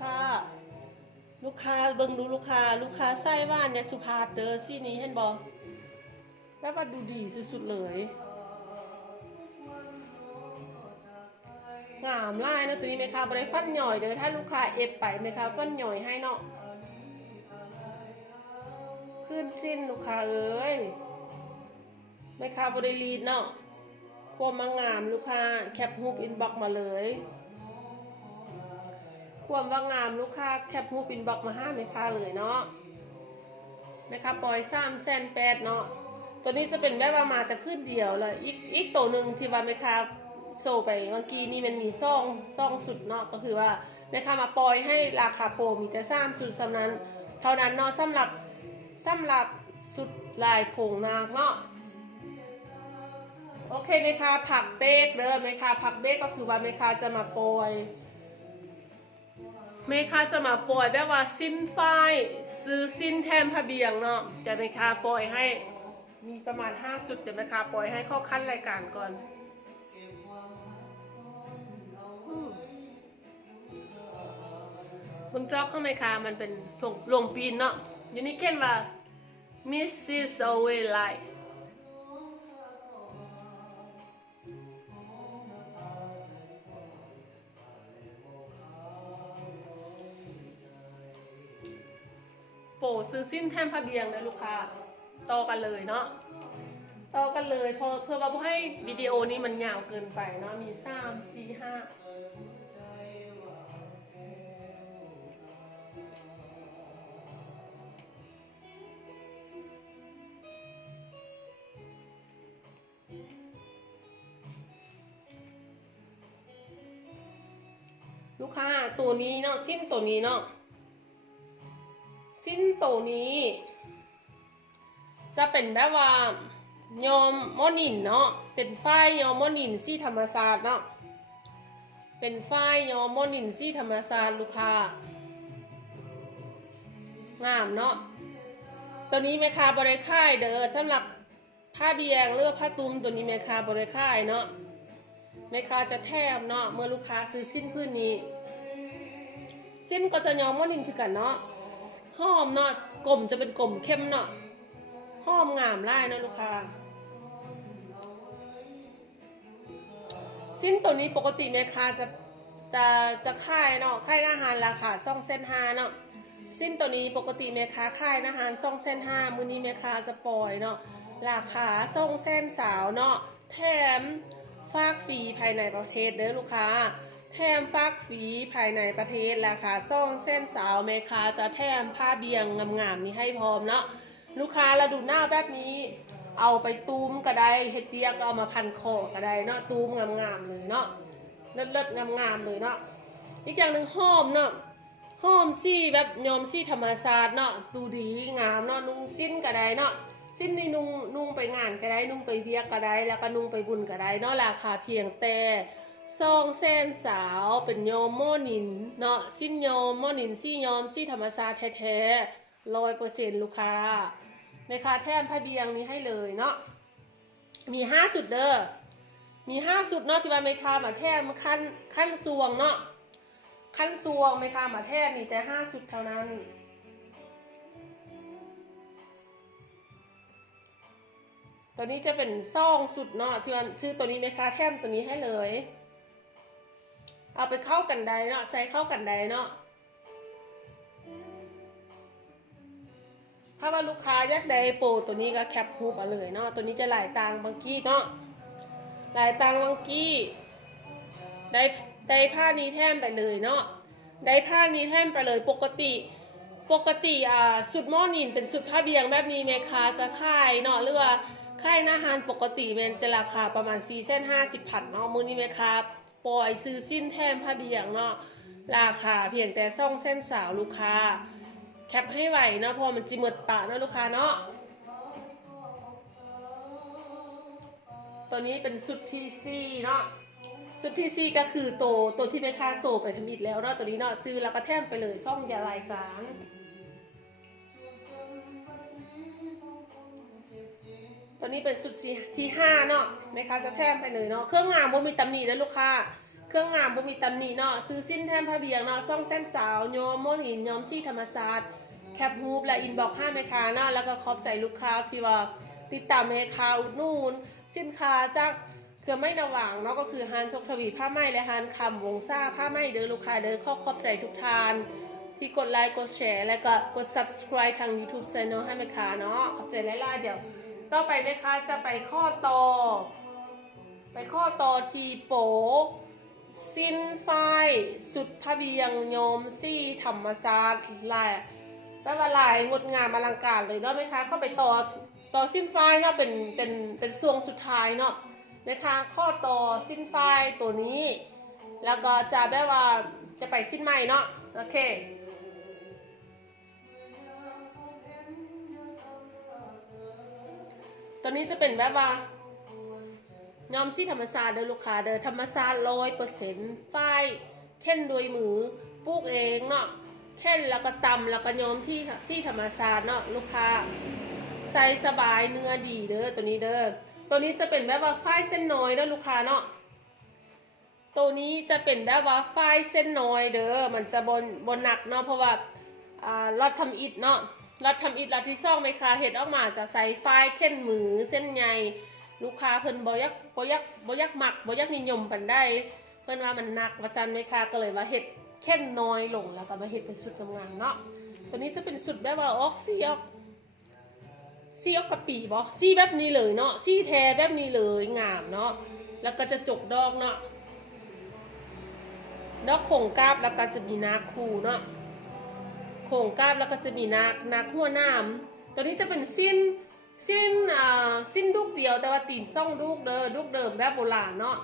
ค้าเบิ่งดูลูกค้าไส้ว่านเนี่ยสุภาพเด้อซี่นี้เห็นบ่แบบว่าดูดีสุดๆเลยงามลายนะตัวนี้ไหมคะบริฟันหน่อยเด้อถ้าลูกค้าเอฟไปไหมคะฟันหน่อยให้เนาะขึ้นสิ้นลูกค้าเอ้ยไหมคะบริลีดเนาะความงามลูกค้าแคปรูปอินบ็อกมาเลยความว่างามลูกค้าแคปรูปอินบ็อกมาห้าไหมคะเลยเนาะไหมคะปล่อย300,008เนาะตัวนี้จะเป็นแบบว่ามาแต่พื้นเดียวเลยอีกตัวหนึ่งที่ว่าไหมคะโซไปเมื่อกี้นี่มันมีซ่องสุดเนาะก็คือว่าแม่ค้ามาปล่อยให้ราคาโปรมีแต่3สุดเท่านั้นเนาะสำหรับสุดลายโครงนางเนาะโอเคแม่ค้าผักเบกเด้อแม่ค้าผักเบกก็คือว่าแม่ค้าจะมาปล่อยแบบว่าสิ้นฝ้ายซื้อสิ้นแทมผ้าเบียงเนาะแต่แม่ค้าปล่อยให้มีประมาณ5สุดแต่แม่ค้าปล่อยให้เข้าขั้นรายการก่อนมึงจอกข้างในคามันเป็นถุงลงปีนเนาะยูนิเคนว่า Mrs. Always Lies โปรซื้อสิ้นแทมผ้าเบียงนะลูกค้าต่อกันเลยเนาะต่อกันเลยเพื่อว่าให้วิดีโอนี้มันยาวเกินไปเนาะมี3 4 5ลูกค้าตัวนี้เนาะสิ้นตัวนี้เนาะสิ้นตัวนี้จะเป็นแบบว่ายอมมอนินเนาะเป็นฝ้ายยอมมอนินซี่ธรรมศาสตร์เนาะเป็นฝ้ายยอมมอนินซี่ธรรมศาสตร์ลูกค้างามเนาะตัวนี้แม่ค้าบริค่ายเด้อสำหรับผ้าเบียงหรือผ้าตุ้มตัวนี้แม่ค้าบริค่ายเนาะแม่ค้าจะแถมเนาะเมื่อลูกค้าซื้อสิ้นพื้นนี้สิ้นก็จะยอมมอนินคือกันเนาะหอมเนาะกลมจะเป็นกลมเข้มเนาะหอมงามไล่นะลูกค้าสิ้นตัวนี้ปกติแม่ค้าจะค่ายเนาะค่ายอาหารราคา2.5เนาะสิ้นตัวนี้ปกติแม่ค้าค่ายอาหาร2.5มื้อนี้แม่ค้าจะปล่อยเนาะราคา2.3เนาะแถมฝากฟรีภายในประเทศเด้อลูกค้าแถมฝากฟรีภายในประเทศราคา2.3แม่ค้าจะแถมผ้าเบียงงามๆนี้ให้พร้อมเนาะลูกค้าเราดูหน้าแบบนี้เอาไปตูมก็ได้เฮ็ดเบียก็เอามาพันคอก็ได้เนาะตูมงามๆเลยเนาะเลิศๆงามๆเลยเนาะอีกอย่างหนึ่งหอมเนาะหอมซี่แบบยอมซี่ธรรมศาสตร์เนาะดูดีงามเนาะนุ่งสิ้นก็ได้เนาะสิ้นนี่นุ่งไปงานก็ได้นุ่งไปเบียก็ได้แล้วก็นุ่งไปบุญก็ได้เนาะราคาเพียงแต่200,000สาวเป็นยอมโมนินเนาะสิ้นยอมโมนินซี่ยอมซี่ธรรมศาสตร์แท้ๆ100%ลูกค้าแม่ค้าแถมผ้าเบียงนี้ให้เลยเนาะมี5สุดเด้อมี5สุดเนาะที่ว่าแม่ค้ามาแถมขั้นซวงเนาะขั้นซวงแม่ค้ามาแถมมีแต่5สุดเท่านั้นตัวนี้จะเป็นซ่องสุดเนาะที่ว่าชื่อตัวนี้แม่ค้าแถมตัวนี้ให้เลยเอาไปเข้ากันได้เนาะใส่เข้ากันได้เนาะถ้าว่าลูกค้าอยากได้โปรตัวนี้ก็แคปรูปมาเลยเนาะตัวนี้จะหลายตังบางกี้เนาะหลายตังบางกี้ได้ผ้านี้แถมไปเลยเนาะได้ผ้านี้แถมไปเลยปกติสุดหม้อนินเป็นสุดผ้าเบียงแบบนี้แม่ค้าจะขายเนาะหรือว่าขายอาหารปกติมันจะราคาประมาณ450,000เนาะมื้อนี้แม่ค้าปล่อยซื้อสิ้นแถมผ้าเบียงเนาะราคาเพียงแต่200,000สาวลูกค้าแคปให้ไหวเนาะพอมันจิหมดปะเนาะลูกค้าเนาะตัวนี้เป็นสุดที่4เนาะ สุดที่สี่ก็คือตัวที่แม่ค้าโซไปทำอิฐแล้วเนาะตัวนี้เนาะซื้อแล้วก็แถมไปเลยซ่องยารายการตัวนี้เป็นสุดที่5เนาะแม่ค้าจะแถมไปเลยเนาะเครื่องงามบ่มีตำหนินะลูกค้าเครื่องงามบ่มีตำหนิเนาะซื้อสิ้นแถมผ้าเบียงเนาะซ่องเส้นสาวโยมโมหินโยมซี่ธรรมศาสตร์แคปฮูปและอินบ็อกซ์5แม่ค้าเนาะแล้วก็ขอบใจลูกค้าที่ว่าติดตามแม่ค้าอุดหนุนสินค้าจากเครือไม่ระหว่างเนาะก็คือฮันซกทวีผ้าไหมและฮันคำวงซ่าผ้าไหมเด้อลูกค้าเด้อขอบใจทุกท่านที่กดไลค์กดแชร์และก็กด subscribe ทาง YouTube Channel ให้แม่ค้าเนาะขอบใจหลายๆเดี๋ยวต่อไปแม่ค้าจะไปข้อต่อที่โปสิ้นไฟสุดพระเบียงโยมซี่ธรรมศาสตร์ลายแปลว่าลายงดงามอลังการเลยเนาะแม่ค้าเข้าไปต่อสิ้นไฟเนาะเป็นช่วงสุดท้ายเนาะนะคะข้อต่อสิ้นไฟตัวนี้แล้วก็จะแบบว่าจะไปสิ้นใหม่เนาะโอเคตัวนี้จะเป็นแบบว่ายอมซี่ธรรมศาสตร์เด้อลูกค้าเด้อธรรมศาสตร์100%ไฟเค้นโดยมือปลูกเองเนาะเค้นแล้วก็ตำแล้วก็ยอมที่ซี่ธรรมศาสตร์เนาะลูกค้าใส่สบายเนื้อดีเด้อตัวนี้เด้อตัวนี้จะเป็นแบบว่าฝ้ายเส้นน้อยเด้อลูกค้าเนาะตัวนี้จะเป็นแบบว่าฝ้ายเส้นน้อยเด้อมันจะบนหนักเนาะเพราะว่ารัดทำอิฐเนาะรัดทำอิฐรัดที่ซ่องไหมคะเห็ดออกมาจะใส่ฝ้ายเส้นมือเส้นใหญ่ลูกค้าเพิ่นบ่ยักหมักบ่ยักนิยมปันได้เพิ่นว่ามันหนักว่าจันไหมคะก็เลยว่าเห็ดแค่น้อยลงแล้วก็มาเห็ดเป็นสุดงามๆเนาะตัวนี้จะเป็นสุดแบบว่าออกซี่ออกกะปิบ่ซี่แบบนี้เลยเนาะซี่แท้แบบนี้เลยงามเนาะแล้วก็จะจกดอกเนาะดอกโข่งกาบแล้วก็จะมีนาคูเนาะโข่งกาบแล้วก็จะมีนาหัวน้ำตัวนี้จะเป็นสิ้นลูกเดียวแต่ว่าตีนซ่องลูกเดิมแบบโบราณเนาะ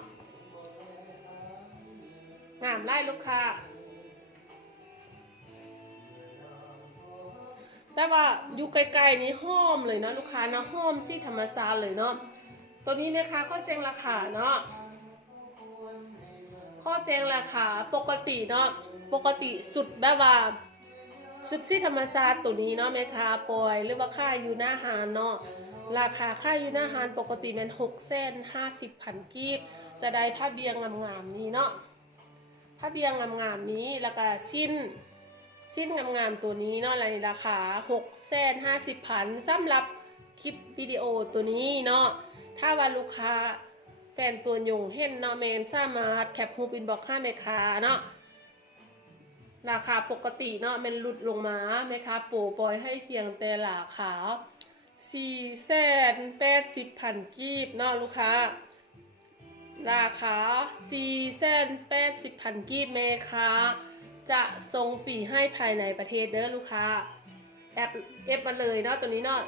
งามไล่ลูกค้าแต่ว่าอยู่ไกลๆนี้ห้อมเลยเนาะลูกค้านะห้อมซี่ธรรมศาสตร์เลยเนาะตัวนี้แม่ค้าข้อแจ้งราคาเนาะข้อแจ้งราคาปกติเนาะปกติสุดแบบว่าสุดซี่ธรรมศาสตร์ตัวนี้เนาะแม่ค้าปล่อยหรือว่าค่าอยู่หน้าหานเนาะราคาค่าอยู่หน้าหานปกติมัน650,000 กีบจะได้ผ้าเบียงงามๆนี้เนาะผ้าเบียงงามๆนี้แล้วก็สิ้นงามๆตัวนี้เนาะในราคา650,000สำหรับคลิปวิดีโอตัวนี้เนาะถ้าว่าลูกค้าแฟนตัวยงเห็นเนาะแมนสามารถแคปฮูปอินบ็อกซ์ค่าแม่ค้าเนาะราคาปกติเนาะมันหลุดลงมาแม่ค้าโปรปล่อยให้เพียงแต่ราคา480,000 กีบเนาะลูกค้าราคา480,000 กีบแม่ค้าจะส่งฟรีให้ภายในประเทศเด้อลูกค้าแอปมาเลยเนาะตัวนี้เนาะ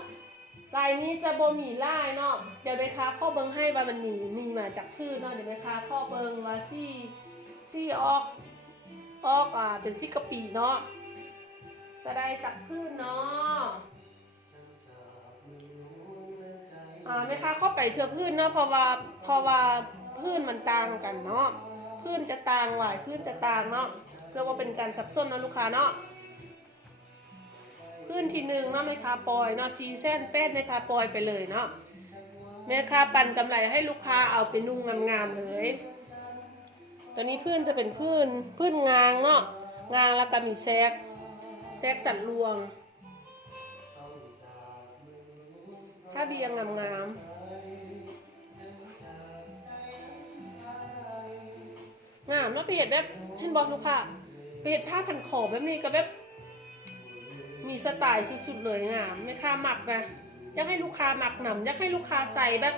ลายนี้จะบ่มีลายเนาะเดี๋ยวแม่ค้าข้อเบิ้งให้ว่ามันมีมาจากพืชเนาะเดี๋ยวแม่ค้าข้อเบิ้งว่าซี่ออกเป็นซี่กะปิเนาะจะได้จากพืชเนาะแม่ค้าข้อไปเทือพืชเนาะเพราะว่าพืชมันต่างกันเนาะพืชจะต่างหลายพืชจะต่างเนาะเรียกว่าเป็นการสับสนนะลูกค้าเนาะพื้นที่1เนาะแม่ค้าปล่อยเนาะ4 เส้นแม่ค้าปล่อยไปเลยเนาะแม่ค้าปั่นกำไรให้ลูกค้าเอาไปนุ่งงามๆเลยตัวนี้พื้นจะเป็นพื้นงางเนาะงางแล้วก็มีแซกสันรวงผ้าเบียงงามงามเนาะไปเห็ดแบบเห็นบอกลูกค้าไปเห็ดผ้าพันคอแบบนี้ก็แบบมีสไตล์สุดๆเลยงามแม่ค้าหมักนะอยากให้ลูกค้าหมักหนำอยากให้ลูกค้าใส่แบบ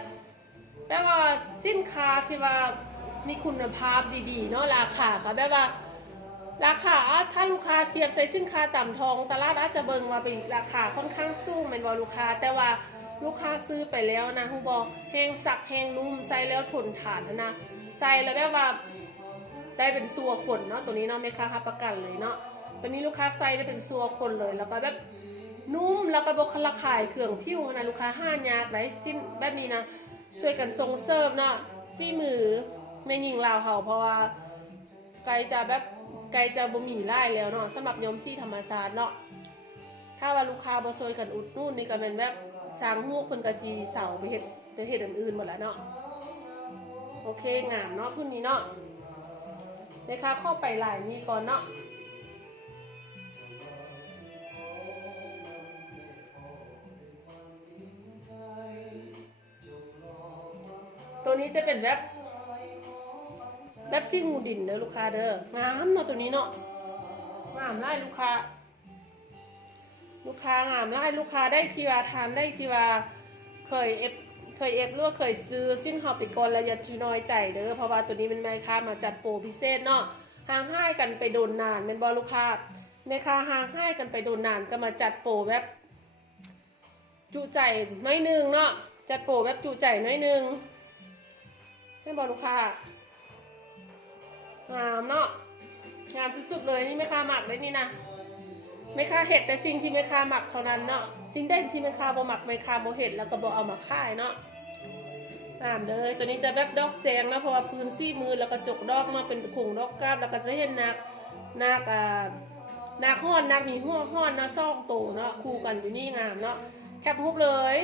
ว่าสินค้าที่ว่ามีคุณภาพดีๆเนาะราคาก็แบบว่าราคาถ้าลูกค้าเทียบใส่สินค้าต่ำทองตลาดอาจจะเบิ่งว่าเป็นราคาค่อนข้างสูงเป็นว่าลูกค้าแต่ว่าลูกค้าซื้อไปแล้วนะฮู้บอกแห้งสักแห้งนุ่มใส่แล้วทนทานนะใส่แล้วแบบว่าได้เป็นซัวขนเนาะตัวนี้เนาะแม่ค้ารับประกันเลยเนาะตัวนี้ลูกค้าใส่ได้เป็นซัวคนเลยแล้วก็แบบนุ่มแล้วก็บอกราคาเครื่องผิวนะลูกค้าห้ายากได้สิ้นแบบนี้นะช่วยกันส่งเสริมเนาะฝีมือ แม่หญิงลาวเฮาเพราะว่าไกลจะแบบไกลจะบ่มีรายแล้วเนาะสำหรับย้อมสีธรรมชาติเนาะถ้าว่าลูกค้าบ่ซอยกันอุดหนุนนี่ก็แม่นแบบสร้างฮูกเพิ่นก็จีเสาไปเฮ็ดอื่นๆหมดแล้วเนาะโอเคงามเนาะพุ่นนี้เนาะนะคะเข้าไปลายนี้ก่อนเนาะตัวนี้จะเป็นแบบซี่งูดินเด้อลูกค้าเด้องามเนาะตัวนี้เนาะงามไล่ลูกค้างามไล่ลูกค้าได้ที่ว่าทานได้ที่ว่าเคยเอฟหรือว่าเคยซื้อสิ้นหอบไปก่อนแล้วอย่าจีน้อยใจเด้อเพราะว่าตัวนี้เป็นแม่ค้ามาจัดโปรพิเศษเนาะห่างให้กันไปโดนนานเป็นบอลูกค้าแม่ค้าห่างให้กันไปโดนนานก็มาจัดโปรแบบจุใจน้อยนึงเนาะจัดโปรแบบจุใจน้อยนึงให้บอลูกค้างามเนาะงามสุดๆเลยนี่แม่ค้าหมักเลยนี่นะแม่ค้าเห็ดแต่สิ่งที่แม่ค้าหมักเท่านั้นเนาะสิ่งได้ที่แม่ค้าบ่หมักแม่ค้าบ่เห็ดแล้วก็บ่เอามาขายเนาะงามเลยตัวนี้จะแบบดอกแจงนะเพราะว่าพื้นซี่มือแล้วก็จกดอกมาเป็นผงดอกกาบแล้วก็จะเห็นนักห้อนนักมีหัวห้อนนะซ่องโตเนาะคู่กันอยู่นี่งามเนาะแคปรูปเลย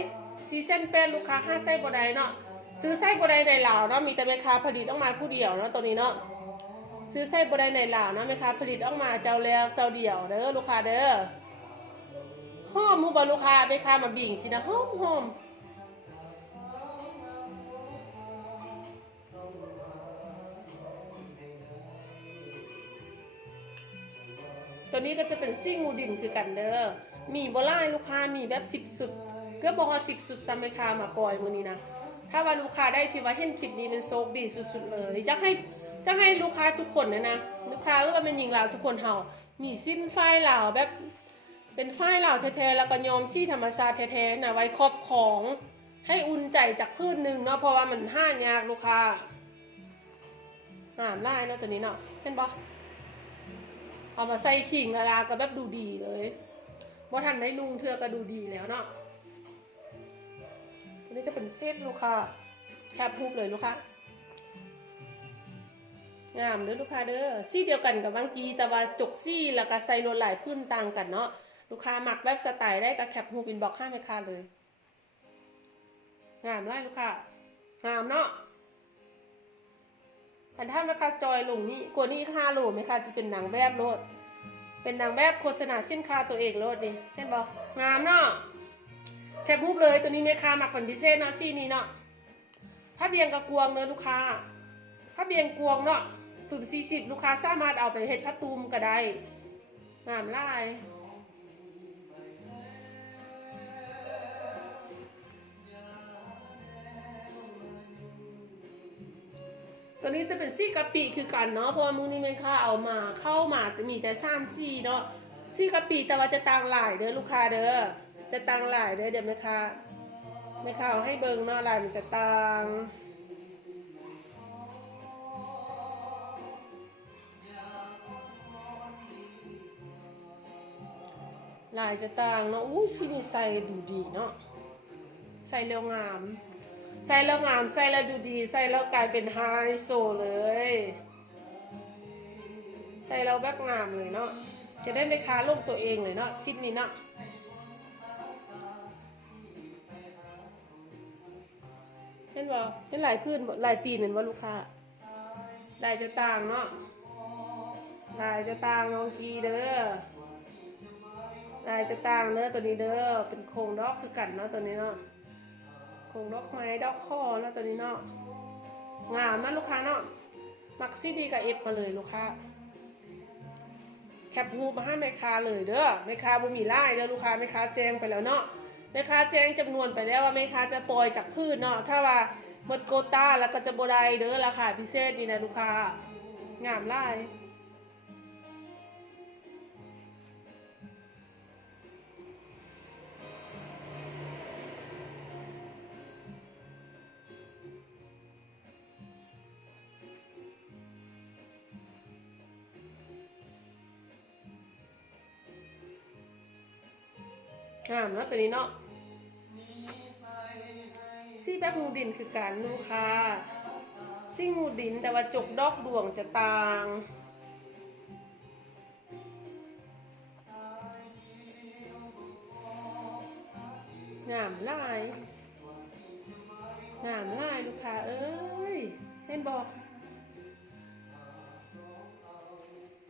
ซีเส้นเป็นลูกค้า5ไส้บ่ได้เนาะซื้อไส้บ่ได้ในลาวเนาะมีแต่แม่ค้าผลิตออกมาผู้เดียวเนาะตัวนี้เนาะซื้อไส้บ่ได้ในลาวนะแม่ค้าผลิตออกมาเจ้าแล้วเจ้าเดียวเด้อลูกค้าเด้อหอมฮู้บ่ลูกค้าแม่ค้ามาบิ่งสินะหอมตัวนี้ก็จะเป็นซิ่งงูดินคือกันเด้อมีบ่หลายลูกค้ามีแบบ10สุดเกือบบ่ฮอด10สุดซ้ำแม่ค้ามาปล่อยมื้อนี้นะถ้าว่าลูกค้าได้ที่ว่าเห็นคลิปนี้เป็นโชคดีสุดๆเลยอยากให้ลูกค้าทุกคนนะลูกค้าหรือว่าเป็นหญิงลาวทุกคนเฮามีสิ้นฝ้ายลาวแบบเป็นฝ้ายลาวแท้ๆแล้วก็ยอมสีธรรมชาติแท้ๆนะไว้ครอบของให้อุ่นใจจากพื้นนึงเนาะเพราะว่ามันห้ายากลูกค้างามหลายเนาะตัวนี้เนาะเห็นบ่เอามาใส่ขิงอะไรก็แบบดูดีเลยบ่ทันได้นุ่งเทื่อก็ดูดีแล้วเนาะตัวนี้จะเป็นเซตลูกค้าแคบรูปเลยลูกค้างามเด้อลูกค้าเด้อซี่เดียวกันกับบางกีแต่ว่าจกซี่แล้วก็ใส่ลวดลายพื้นต่างกันเนาะลูกค้าหมักแบบสไตล์ได้ก็แคปรูปอินบ็อกซ์ให้แม่ค้าเลยงามไล่ลูกค้างามเนาะอันถ้าแม่ค้าจอยลงนี่กว่านี้5 โลแม่ค้าจะเป็นนางแบบโลดเป็นนางแบบโฆษณาสินค้าตัวเองโลดนี่เห็นบ่งามเนาะแคปรูปเลยตัวนี้แม่ค้าหมักเป็นพิเศษเนาะซี่นี้เนาะถ้าเบียงกับกวงเลยลูกค้าถ้าเบียงกวงเนาะ040ลูกค้าสามารถเอาไปเฮ็ดผ้าตูมก็ได้งามหลายตัวนี้จะเป็นซี่กะปิคือกันเนาะเพราะว่ามื้อนี้แม่ค้าเอามาเข้ามาจะมีแต่3ซี่เนาะซี่กะปิแต่ว่าจะต่างหลายเด้อลูกค้าเด้อจะต่างหลายเด้อเดี๋ยวแม่ค้าเอาให้เบิ่งเนาะลายมันจะต่างลายจะต่างเนาะอุ้ยสีนี่ใส่ดูดีเนาะใส่แล้วงามใส่แล้วดูดีใส่แล้วกลายเป็นไฮโซเลยใส่แล้วแบบงามเลยเนาะจะได้ไม่ค้าลงตัวเองเลยเนาะชิ้นนี้เนาะเห็นบ่เห็นลายพื้นลายตีนเหมือนว่าลูกค้าลายจะต่างเนาะลายจะต่างน้องกีเด้อลายจะต่างเด้อตัวนี้เด้อเป็นโครงดอกคือกันเนาะตัวนี้เนาะโครงดอกไม้ดอกข้อเนาะตัวนี้เนาะงามนะลูกค้าเนาะมักซี่ดีกับเอฟมาเลยลูกค้าแคปรูปมาให้แม่ค้าเลยเด้อแม่ค้าบ่มีไล่เด้อลูกค้าแม่ค้าแจ้งไปแล้วเนาะแม่ค้าแจ้งจำนวนไปแล้วว่าแม่ค้าจะปล่อยจากพืชเนาะถ้าว่าหมดโกต้าแล้วก็จะบ่ได้เด้อราคาพิเศษนี่นะลูกค้างามไล่งามเนาะตัวนี้เนาะซี่แบบงูดินคือการลูกค้า ซิ่งหูดินแต่ว่าจกดอกดวงจะต่างงามลายงามลายลูกค้าเอ้ยเห็นบอก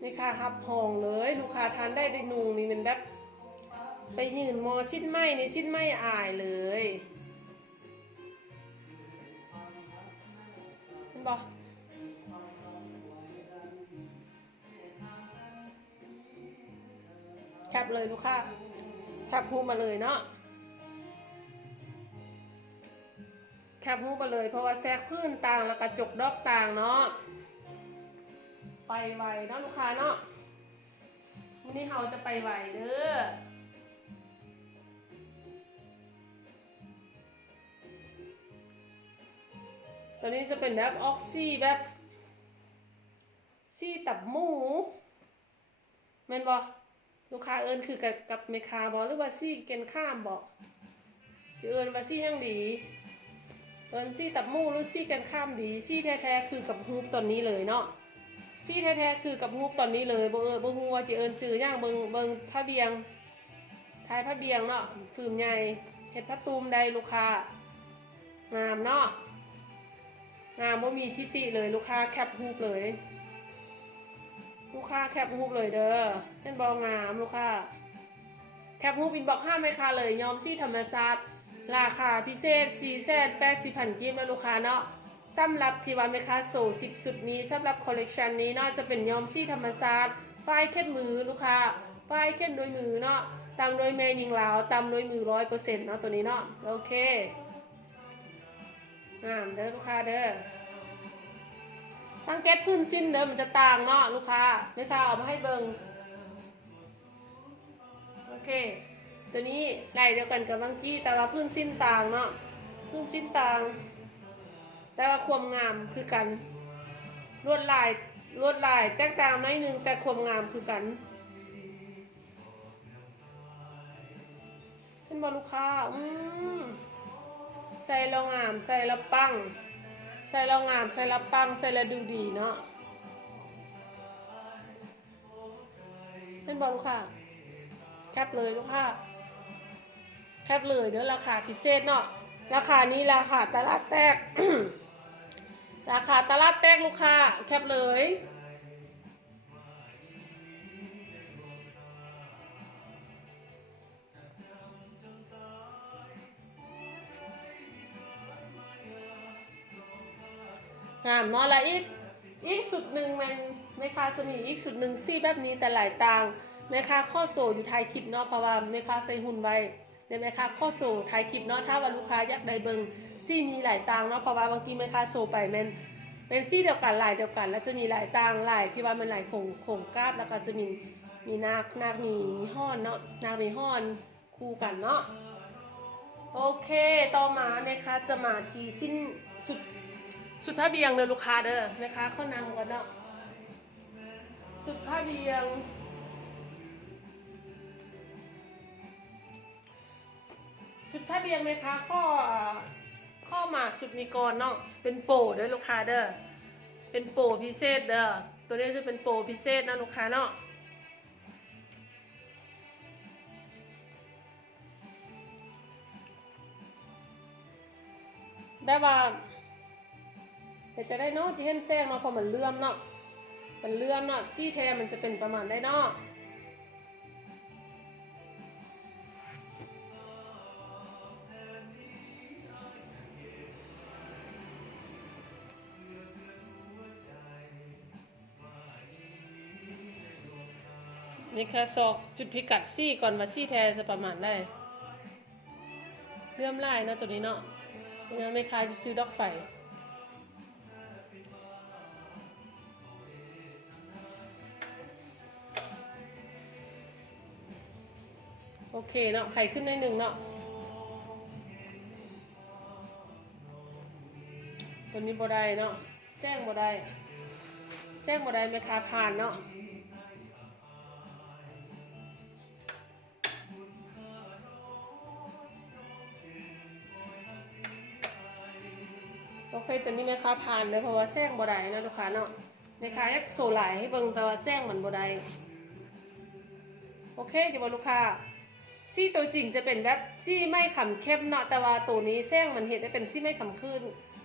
นี่ค่ะฮับห้องเลยลูกค้าทานได้ได้นุงนี่มันแบบไปยืนมอชิ้นไม้ในชิ้นไม้อายเลยเห็นบอกแคปเลยลูกค้าแคปพูมาเลยเนาะแคปหูมาเลยเพราะว่าแทรกพื้นต่างแล้วกระจกดอกต่างเนาะไปไวเนาะลูกค้าเนาะวันนี้เราจะไปไวเด้อตัวนี้จะเป็นแบบออกซี่แบบซี่ตับหมูแม่นบอลูกค้าเอิญคือกับเมคาบอหรือว่าซี่เกนข้ามบอกจะเอิญว่าซี่ยังดีเอิญซี่ตับหมูหรือซี่เกนข้ามดีซี่แท้ๆคือกับฮูปตอนนี้เลยเนาะซี่แท้ๆคือกับฮูปตอนนี้เลยบ่ฮู้ว่าจะเอิญซื้อย่างเบิงผ้าเบียงท้ายผ้าเบียงเนาะฝืมใหญ่เห็ดผ้าตูมใดลูกค้างามเนาะงามบ่มีทิติเลยลูกค้าแคปฮูปเลยลูกค้าแคปฮูปเลยเด้อเห็นบองามลูกค้าแคปฮูปอินบอก5ไม่ค่ะเลยยอมซี่ธรรมศาสตร์ราคาพิเศษ 480,000 กิฟต์นะลูกค้าเนาะสำหรับที่ว่าไม่ค่ะโซ่10สุดนี้สำหรับคอลเลกชันนี้เนาะจะเป็นยอมซี่ธรรมศาสตร์ฝ้ายเข็ดมือลูกค้าฝ้ายเข็ดโดยมือเนาะตามโดยแม่ยิงลาวตามโดยมือ 100% เนาะตัวนี้เนาะโอเคเด้อลูกค้าเด้อสังเกตพื้นสิ้นเดิมมันจะต่างเนาะลูกค้าไม่ค่ะเอามาให้เบิงโอเคตัวนี้ลายเดียวกันกับบังกี้แต่ว่าพื้นสิ้นต่างเนาะพื้นสิ้นต่างแต่ว่าความงามคือกันลวดลายแตกต่างน้อยนึงแต่ความงามคือกันเป็นบอลูกค้าใส่แล้วงามใส่แล้วปังใส่แล้วงามใส่แล้วปังใส่แล้วดูดีเนาะเป็นบอลูกค้าแคปเลยลูกค้าแคปเลยเดี๋ยวราคาพิเศษเนาะราคานี้ราคาตลาดแตก ราคาตลาดแตกลูกค้าแคปเลยงามเนาะแล้วอีกสุดหนึ่งมันแม่ค้าจะมีอีกสุดหนึ่งซี่แบบนี้แต่หลายต่างแม่ค้าข้อโซ่อยู่ท้ายคลิปเนาะเพราะว่าแม่ค้าใส่หุ่นไว้ในแม่ค้าข้อโซ่ท้ายคลิปเนาะถ้าว่าลูกค้าอยากได้เบิ่งซี่นี้หลายต่างเนาะเพราะว่าบางทีแม่ค้าโซ่ไปมันเป็นซี่เดียวกันลายเดียวกันแล้วจะมีหลายต่างลายที่ว่ามันหลายโครงกราฟแล้วก็จะมีนาคมีห้อนเนาะนาคมีห้อนคู่กันเนาะโอเคต่อมาแม่ค้าจะมาที่สิ้นสุดผ้าเบียงเลยลูกค้าเด้อนะคะข้อนั่งก่อนเนาะสุดผ้าเบียงนะคะข้อมาสุดมีกรเนาะเป็นโปรเด้อลูกค้าเด้อเป็นโปรพิเศษเด้อตัวนี้จะเป็นโปรพิเศษนะลูกค้าเนาะแบบว่าจะได้เนาะที่เห็นแซงเนาะพอมันเลื่อมเนาะซี่แทมันจะเป็นประมาณได้เนาะนี่ค่ะซอกจุดพิกัดซี่ก่อนว่าซี่แทจะประมาณได้เลื่อมไล่เนาะตัวนี้เนาะยังไม่คายจะซื้อดอกไฟโอเคเนาะไข่ขึ้นได้1เนาะตัวนี้บ่ได้เนาะแซงบ่ได้แม่ค้าผ่านเนาะโอ เคตัวนี้แม่ค้าผ่านเลยเพราะว่าแซงบ่ได้นะลูกค้าเนาะแม่ค้ายักโซหลายให้เบิ่งแต่ว่าแซงมันบ่ได้โอเคอยู่บ่ลูกค้าซี่ตัวจริงจะเป็นแบบซี่ไม่ขำเข้มเนาะแต่ว่าตัวนี้แซงมันเห็นได้เป็นซี่ไม่ขำขึ้น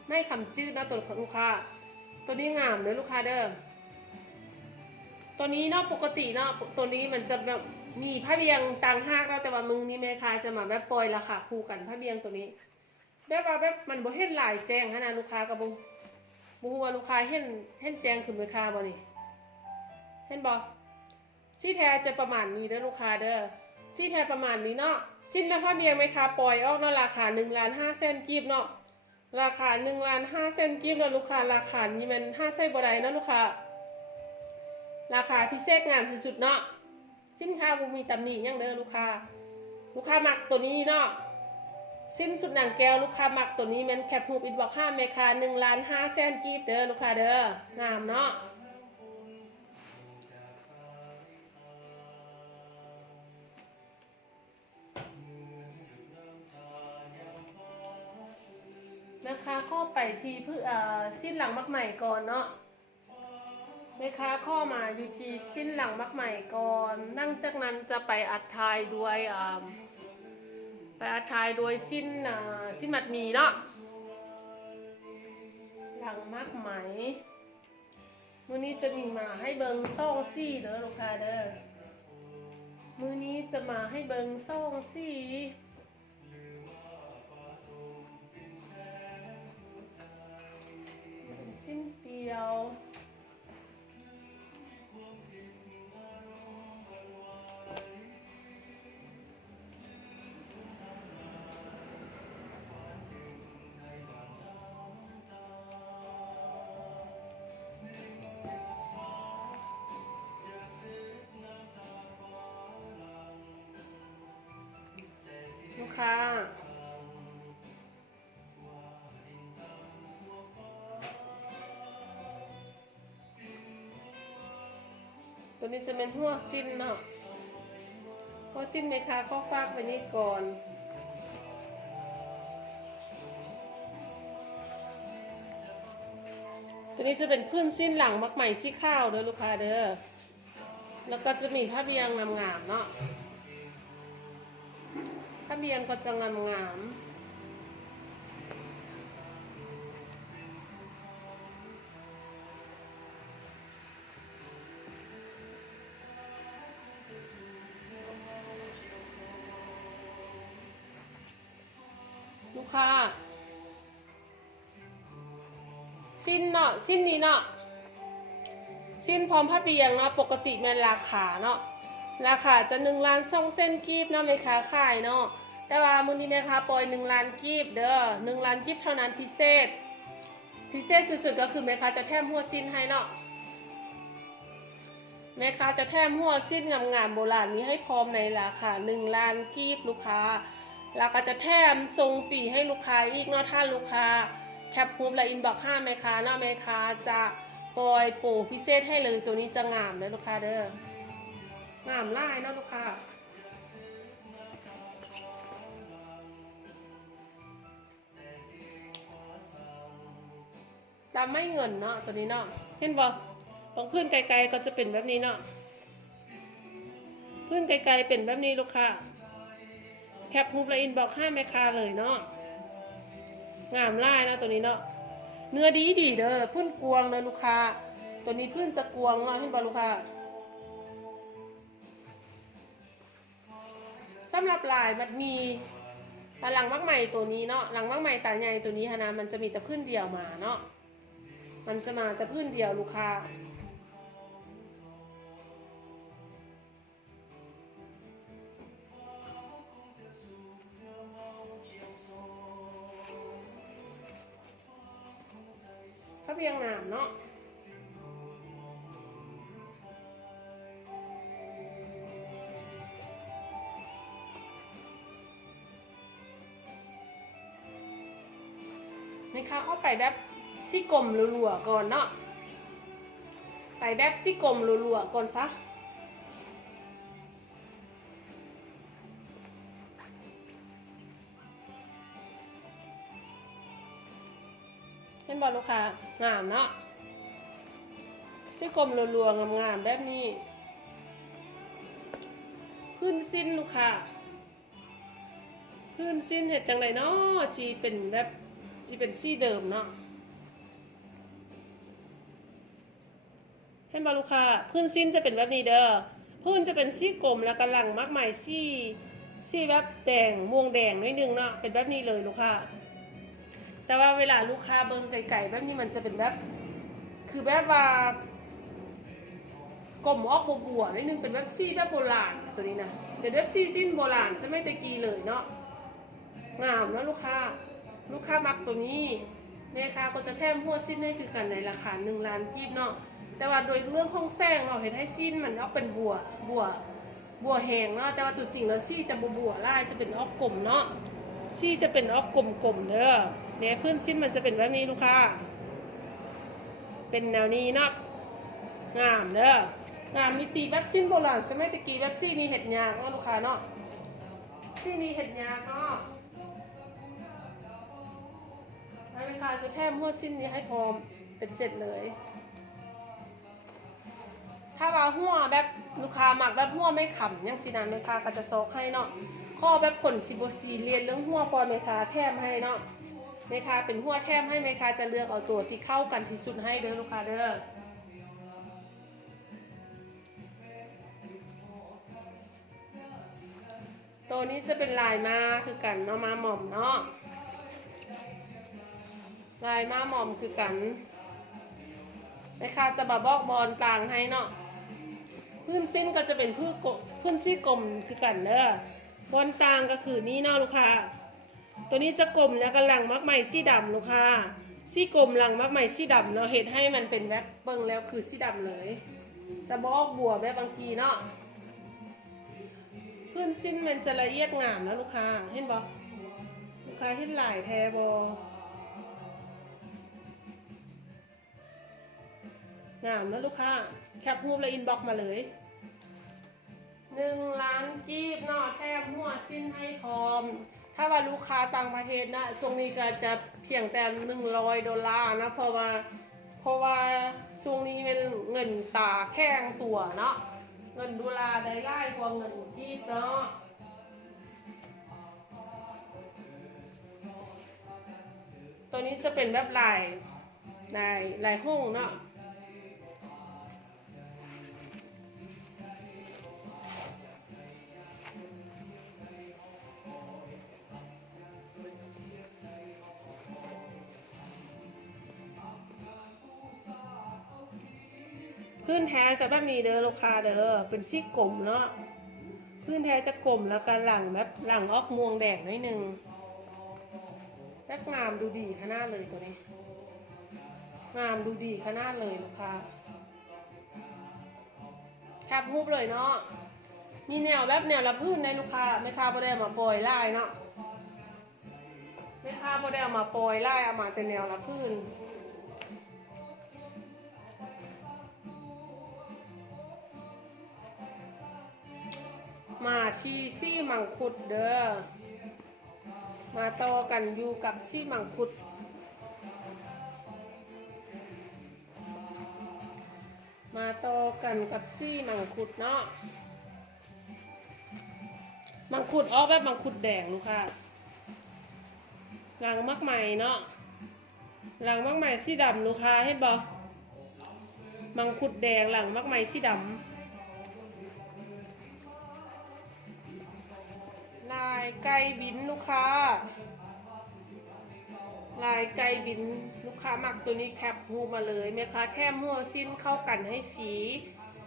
ไม่ขำจืดนะตัวลูกค้าตัวนี้งามเลยลูกค้าเด้อตัวนี้เนาะปกติเนาะตัวนี้มันจะแบบมีผ้าเบียงต่างหากแล้วแต่ว่ามึงนี่แม่ค้าจะมาแบบปล่อยราคาคู่กันผ้าเบียงตัวนี้แบบว่าแบบมันบ่เห็นหลายแจ้งขนาดลูกค้ากับบ่ฮู้ว่าลูกค้าเห็นแจ้งขึ้นแม่ค้าบ่นี่เห็นบ่ซี่แท้จะประมาณนี้เด้อลูกค้าเด้อซี่แท้ประมาณนี้เนาะสิ้นละผ้าเบียงแม่ค้าปล่อยออกเนาะราคา1,500,000กีบเนาะราคา1,500,000กีบเนาะลูกค้าราคานี้มัน5ใส่บ่ได้เนาะลูกค้าราคาพิเศษงานสุดๆเนาะสินค้าบ่มีตำหนิหยังเด้อลูกค้ามักตัวนี้เนาะสิ้นสุดหนังแก้วลูกค้ามักตัวนี้มันแคปรูปอินบ็อกซ์5แม่ค้า1,500,000กีบเด้อลูกค้าเด้องามเนาะนะคะข้อไปที่สิ้นหลังมักใหม่ก่อนเนาะแม่ค้าข้อมาอยู่ที่สิ้นหลังมักใหม่ก่อนนั่งจากนั้นจะไปอัดทายด้วยสิ้นมัดหมีเนาะหลังมักไหมมื้อนี้จะมีมาให้เบิงซ่องซี่เด้อลูกค้าเด้อมื้อนี้จะมาให้เบิงซ่องซี่สิ้นเปียวลูกค้าตัวนี้จะเป็นหัวสิ้นเนาะหัวสิ้นไหมคะก็ฝากไว้นี่ก่อนตัวนี้จะเป็นพื้นสิ้นหลังมักใหม่ซี่ข้าวเด้อลูกค้าเด้อแล้วก็จะมีผ้าเบียงงามๆเนาะผ้าเบียงก็จะงามลูกค้าสิ้นเนาะสิ้นนี้เนาะสิ้นพร้อมผ้าเบียงเนาะปกติแม่ราคาเนาะราคาจะ1,200,000กีบเนาะแม่ค้าขายเนาะแต่ว่ามื้อนี้แม่ค้าปล่อย1,000,000กีบเด้อ1,000,000กีบเท่านั้นพิเศษสุดๆก็คือแม่ค้าจะแถมหัวสิ้นให้เนาะแม่ค้าจะแถมหัวสิ้นงามๆโบราณนี้ให้พร้อมในราคา1,000,000กีบลูกค้าแล้วก็จะแถมส่งฟรีให้ลูกค้าอีกเนาะถ้าลูกค้าแคปรูปและอินบ็อกซ์5แม่ค้าเนาะแม่ค้าจะปล่อยโปรพิเศษให้เลยตัวนี้จะงามเลยลูกค้าเด้องามหลายเนาะลูกค้าตามไม่เงินเนาะตัวนี้เนาะเห็นบ่บางพื้นไกลๆก็จะเป็นแบบนี้เนาะพื้นไกลๆเป็นแบบนี้ลูกค้าแคปรูปและอินบ็อกซ์5แม่ค้าเลยเนาะงามหลายนะตัวนี้เนาะเนื้อดีเด้อพื้นกวงเด้อลูกค้าตัวนี้พื้นจะกวงเนาะเห็นบ่ลูกค้าสำหรับลายมันมีหลังมักใหม่ตัวนี้เนาะหลังมักใหม่ตาใหญ่ตัวนี้นะมันจะมีแต่พื้นเดียวมาเนาะมันจะมาแต่พื้นเดียวลูกค้าผ้าเบียงงามเนาะนะคะเข้าไปแบบซี่กลมรัวๆก่อนเนาะไปแบบซี่กลมรัวๆก่อนซะ เห็นบอลลูกค้างามเนาะซี่กลมรัวๆงามๆแบบนี้พื้นสิ้นลูกค้าพื้นสิ้นเห็ดจังไรเนาะจีเป็นแบบจีเป็นซี่เดิมเนาะเห็นบอลลูกค้าพื้นสิ้นจะเป็นแบบนี้เด้อพื้นจะเป็นซี่กลมแล้วก็หลังมากมายซี่แบบแดงม่วงแดงนิดนึงเนาะเป็นแบบนี้เลยลูกค้าแต่ว่าเวลาลูกค้าเบิ่งไก่ๆแบบนี้มันจะเป็นแบบคือแบบว่ากลมออกบัวนิดนึงเป็นแบบซี่แบบโบราณตัวนี้นะเป็นแบบซี่สิ้นโบราณสมัยตะกี้เลยเนาะงามนะลูกค้ามักตัวนี้แม่ค้าก็จะแถมหัวสิ้นให้คือกันในราคา1 ล้านกีบเนาะแต่ว่าโดยเรื่องของแซงเราเห็นให้สิ้นมันออกเป็นบัวแห้งเนาะแต่ว่าตัวจริงแล้วซี่จะบัวลายจะเป็นออกกลมเนาะซี่จะเป็นออกกลมๆเด้อเนี่ยพื้นสิ้นมันจะเป็นแบบนี้ลูกค้าเป็นแนวนี้เนาะงามเด้องามมีตีแบบสิ้นโบราณสมัยตะกี้แบบซี่นี่เห็ดยากเนาะลูกค้าเนาะซี่นี่เห็ดยากเนาะลูกค้าจะแถมหัวสิ้นนี้ให้พร้อมเป็นเสร็จเลยถ้าว่าหัวแบบลูกค้าหมักแบบหัวไม่ขำยังสินะแม่ค้าก็จะซอกให้เนาะข้อแบบผลซีเรียนเรื่องหัวพอแม่ค้าแถมให้เนาะแม่ค้าเป็นหัวแถมให้แม่ค้าจะเลือกเอาตัวที่เข้ากันที่สุดให้เด้อลูกค้าเด้อตัวนี้จะเป็นลายมาคือกันเนาะมาหม่อมเนาะลายมาหม่อมคือกันแม่ค้าจะบอกบอลต่างให้เนาะพื้นสิ้นก็จะเป็นพื้นซี่กลมคือกันเด้อบอลต่างก็คือนี่เนาะลูกค้าตัวนี้จะกลมแล้วก็หลังมักใหม่สีดำลูกค้าซี่กลมหลังมักใหม่สีดำเนาะเห็ดให้มันเป็นแบบเบิ่งแล้วคือสีดำเลยจะบอกบัวแบบบางทีเนาะพื้นสิ้นมันจะละเอียดงามนะลูกค้าเห็นบ่ลูกค้าเห็นหลายแทบงามนะลูกค้าแคปรูปแล้วอินบ็อกมาเลย1 ล้านกีบเนาะแถมหัวสิ้นให้พร้อมถ้าว่าลูกค้าต่างประเทศนะช่วงนี้ก็จะเพียงแต่$100นะเพราะว่าช่วงนี้เป็นเงินตาแข้งตัวเนาะเงินดอลลาร์ได้ไล่กว่าเงินกีบเนาะตัวนี้จะเป็นแบบลายห้องเนาะพื้นแท้จะแบบนี้เด้อลูกค้าเด้อเป็นซี่กลมเนาะพื้นแท้จะกลมแล้วก็หลังแบบหลังออกม่วงแดงนิดนึงแล้งามดูดีขนาดเลยตัวนี้งามดูดีขนาดเลยลูกค้าแคปรูปเลยเนาะมีแนวแบบแนวละพื้นในลูกค้าไม่ค้าบ่ได้มาปล่อยไล่เนาะไม่ค้าบ่ได้มาปล่อยไล่เอามาแต่แนวละพื้นมาชีซี่มังคุดเด้อมาต่อกันอยู่กับซี่มังคุดมาต่อกันกับซี่มังคุดเนาะมังคุดออกแบบมังคุดแดงลูกค่ะหลังมักใหม่เนาะหลังมักใหม่สีดำลูกค้าเห็นบ่มังคุดแดงหลังมักใหม่สีดำลายไก่บินลูกค้าลายไก่บินลูกค้ามักตัวนี้แคปรูปมาเลยแม่ค้าแถมหัวสิ้นเข้ากันให้ฟรี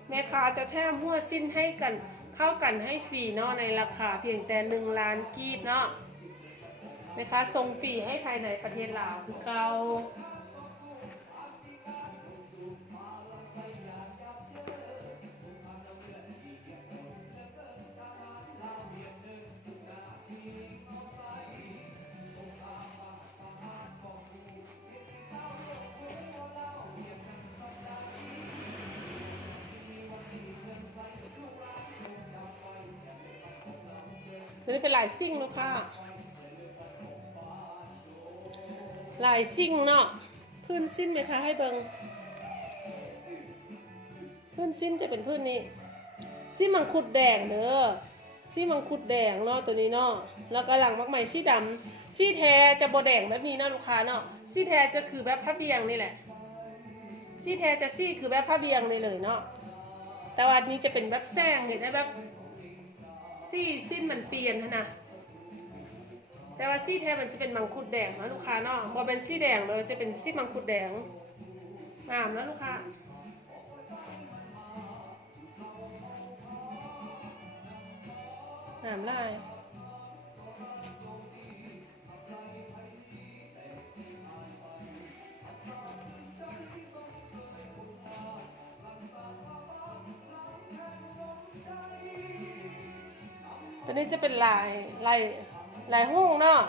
แม่ค้าจะแถมหัวสิ้นให้กันเข้ากันให้ฟรีเนาะในราคาเพียงแต่1 ล้านกีบเนาะแม่ค้าส่งฟรีให้ภายในประเทศลาวคือเก่านี่เป็นลายซิ่งลูกค้าลายซิ่งเนาะ พื้นสิ้นไหมคะให้เบิงพื้นสิ้นจะเป็นพื้นนี้สีมังคุดแดงเด้อสีมังคุดแดงเนาะตัวนี้เนาะแล้วก็หลังมักใหม่สีดำสีแท้จะโบแดงแบบนี้เนาะลูกค้าเนาะสีแท้จะคือแบบผ้าเบียงนี่แหละสีแท้จะสีคือแบบผ้าเบียงนี่เลยเนาะแต่ว่านี้จะเป็นแบบแซงเห็นได้แบบสีสิ้นมันเปลี่ยนนะแต่ว่าสีแท้มันจะเป็นมังคุดแดงนะลูกค้าเนาะพอเป็นสีแดงเลยจะเป็นสีมังคุดแดงงามนะลูกค้าน้ำลายตัวนี้จะเป็นลายห้องเนาะ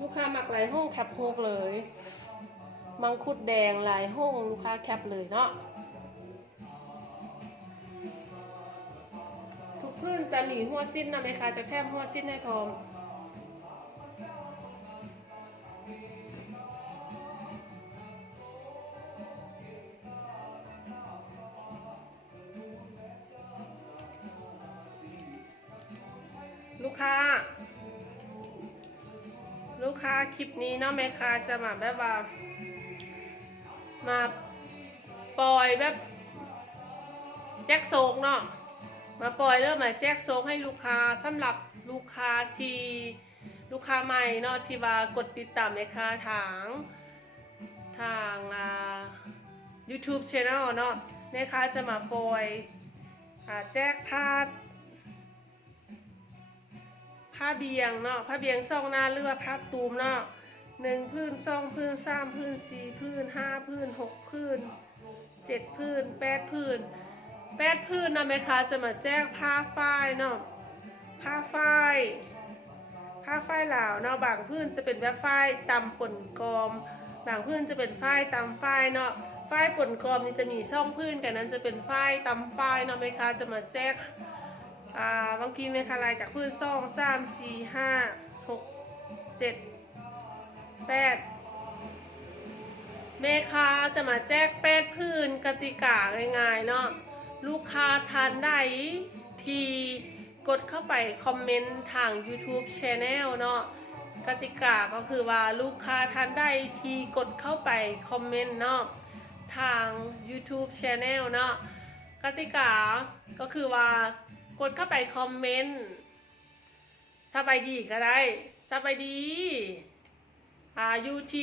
ลูกค้าหมักลายห้องแคปโฮกเลยมังคุดแดงลายห้องลูกค้าแคปเลยเนาะทุกพื้นจะมีหัวสิ้นนะไหมคะจะแทบหัวสิ้นให้พร้อมลูกค้าคลิปนี้เนาะแม่ค้าจะมาแบบว่ามาปล่อยแบบแจ็คโซกเนาะมาปล่อยเริ่มมาแจ็คโซกให้ลูกค้าสำหรับลูกค้าที่ลูกค้าใหม่เนาะที่ว่ากดติดตามแม่ค้าทางYouTube Channel เนาะแม่ค้าจะมาปล่อยแจ็คผ้าเบียงเนาะผ้าเบียงซองหน้าเรือผ้าตูมเนาะ1 พื้น 2 พื้น 3 พื้น 4 พื้น 5 พื้น 6 พื้น 7 พื้น 8 พื้นนะแม่ค้าจะมาแจ้งผ้าฝ้ายเนาะผ้าฝ้ายเหล่าเนาะบางพื้นจะเป็นแบบฝ้ายตำป่นกอมบางพื้นจะเป็นฝ้ายตำฝ้ายเนาะฝ้ายป่นกอมนี่จะมีช่องพื้นกันนั้นจะเป็นฝ้ายตำฝ้ายเนาะแม่ค้าจะมาแจ้งบางทีแม่ค้าลายจากพื้น2 3 4 5 6 7 8แม่ค้าจะมาแจ้ง8 พื้นกติกาง่ายๆเนาะลูกค้าทานได้ที่กดเข้าไปคอมเมนต์ทาง YouTube Channel เนาะกติกาก็คือว่าลูกค้าทานได้ที่กดเข้าไปคอมเมนต์เนาะทาง YouTube Channel เนาะกติกาก็คือว่ากดเข้าไปคอมเมนต์สบายดีก็ได้สบายดีUT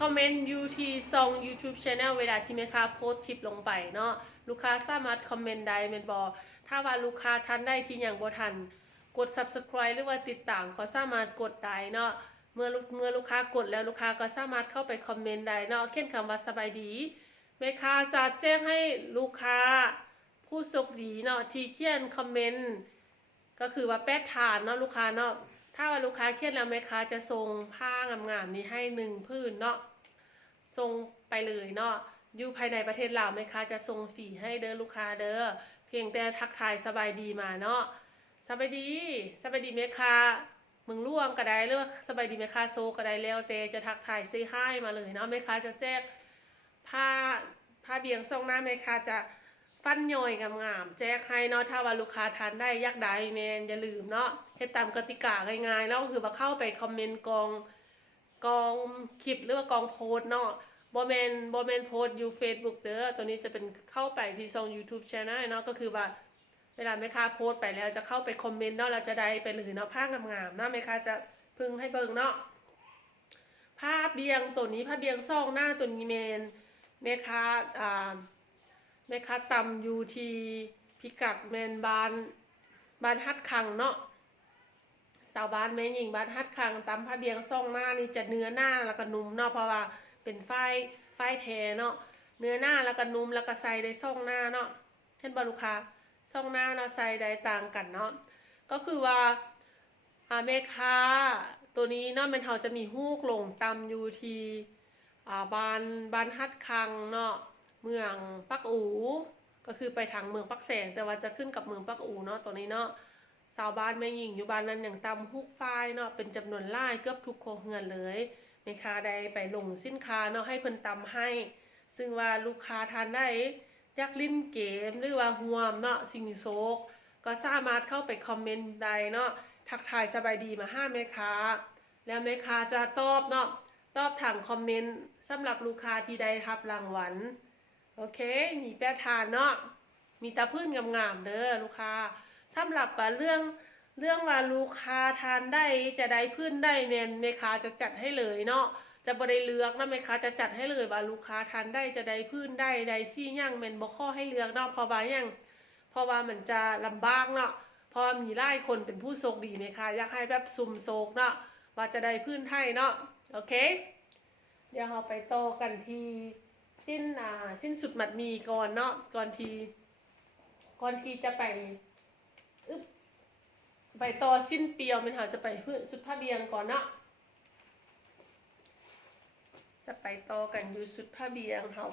คอมเมนต์ UT ซอง YouTube Channel เวลาที่แม่ค้าโพสต์คลิปลงไปเนาะลูกค้าสามารถคอมเมนต์ได้แม่นบ่ถ้าว่าลูกค้าทันได้ที่ยังบ่ทันกด Subscribe หรือว่าติดตามก็สามารถกดได้เนาะเมื่อลูกค้ากดแล้วลูกค้าก็สามารถเข้าไปคอมเมนต์ได้เนาะเขียนคำว่าสบายดีแม่ค้าจะแจ้งให้ลูกค้าผู้โชคดีเนาะที่เขียนคอมเมนต์ก็คือว่า8 ฐานเนาะลูกค้าเนาะถ้าว่าลูกค้าเขียนแล้วแม่ค้าจะส่งผ้างามๆนี้ให้1 พื้นเนาะส่งไปเลยเนาะอยู่ภายในประเทศลาวแม่ค้าจะส่งฟรีให้เด้อลูกค้าเด้อเพียงแต่ทักทายสบายดีมาเนาะสบายดีแม่ค้ามึงล่วงก็ได้หรือว่าสบายดีแม่ค้าโซก็ได้แล้วแต่จะทักทายเซฮายมาเลยเนาะแม่ค้าจะแจกผ้าเบียงส่งหน้าแม่ค้าจะฟันย่อยงามๆแจกให้เนาะถ้าว่าลูกค้าทานได้ยักได้แมนอย่าลืมเนาะเฮ็ดตามกติกาง่ายๆเนาะคือว่าเข้าไปคอมเมนต์กองคลิปหรือว่ากองโพสเนาะบ่แม่นโพสอยู่ Facebook เด้อตัวนี้จะเป็นเข้าไปที่ช่อง YouTube Channel เนาะก็คือว่าเวลาแม่ค้าโพสไปแล้วจะเข้าไปคอมเมนต์เนาะเราจะได้ไปเลยเนาะผ้างามๆเนาะแม่ค้าจะพึงให้เบิ่งเนาะผ้าเบียงตัวนี้ผ้าเบียงซองหน้าตัวนี้แม่ค้าตำอยู่ที่พิกัดแมนบ้านฮัดคังเนาะสาวบ้านแม่หญิงบ้านฮัดคังตำผ้าเบียงซองหน้านี่จะเนื้อหน้าแล้วก็นุ่มเนาะเพราะว่าเป็นฝ้ายแท้เนาะเนื้อหน้าแล้วก็นุ่มแล้วก็ใส่ได้ซองหน้าเนาะเห็นบ่ลูกค้าซองหน้าเนาะใส่ได้ต่างกันเนาะก็คือว่าแม่ค้าตัวนี้เนาะมันเขาจะมีฮูกลงตำอยู่ที่บ้านฮัดคังเนาะเมืองปักอูก็คือไปทางเมืองปักแสงแต่ว่าจะขึ้นกับเมืองปักอูเนาะตัวนี้เนาะ สาวบ้านแม่หญิงอยู่บ้านนั้นอย่างตำฮุกฝ้ายเนาะเป็นจำนวนหลายเกือบทุกโคเฮือนเลยแม่ค้าได้ไปลงสินค้าเนาะให้เพิ่นตำให้ซึ่งว่าลูกค้าทานได้อยากลิ้นเกมหรือว่าห่วมเนาะสิ่งโศกก็สามารถเข้าไปคอมเมนต์ได้เนาะทักทายสบายดีมาห้าแม่ค้าแล้วแม่ค้าจะตอบเนาะตอบทางคอมเมนต์สำหรับลูกค้าที่ได้รับรางวัลโอเคมีแป้ทานเนาะมีตาพื้นงามๆเด้อลูกค้าสำหรับเรื่องว่าลูกค้าทานได้จะได้พื้นได้แม่ค้าจะจัดให้เลยเนาะจะบ่ได้เลือกนะแม่ค้าจะจัดให้เลยว่าลูกค้าทานได้จะได้พื้นได้ซี่ย่างแม่นบ่ข้อให้เลือกเนาะเพราะว่ามันจะลำบากเนาะเพราะมีหลายคนเป็นผู้โชคดีแม่ค้าอยากให้แบบสุ่มโชคเนาะว่าจะได้พื้นไทยเนาะโอเคเดี๋ยวเราไปต่อกันที่สิ้นสุดหมัดมีก่อนเนาะก่อนที่จะไปต่อสิ้นเปียวมันเขาจะไปสุดผ้าเบียงก่อนเนาะจะไปต่อกันอยู่สุดผ้าเบียงเขา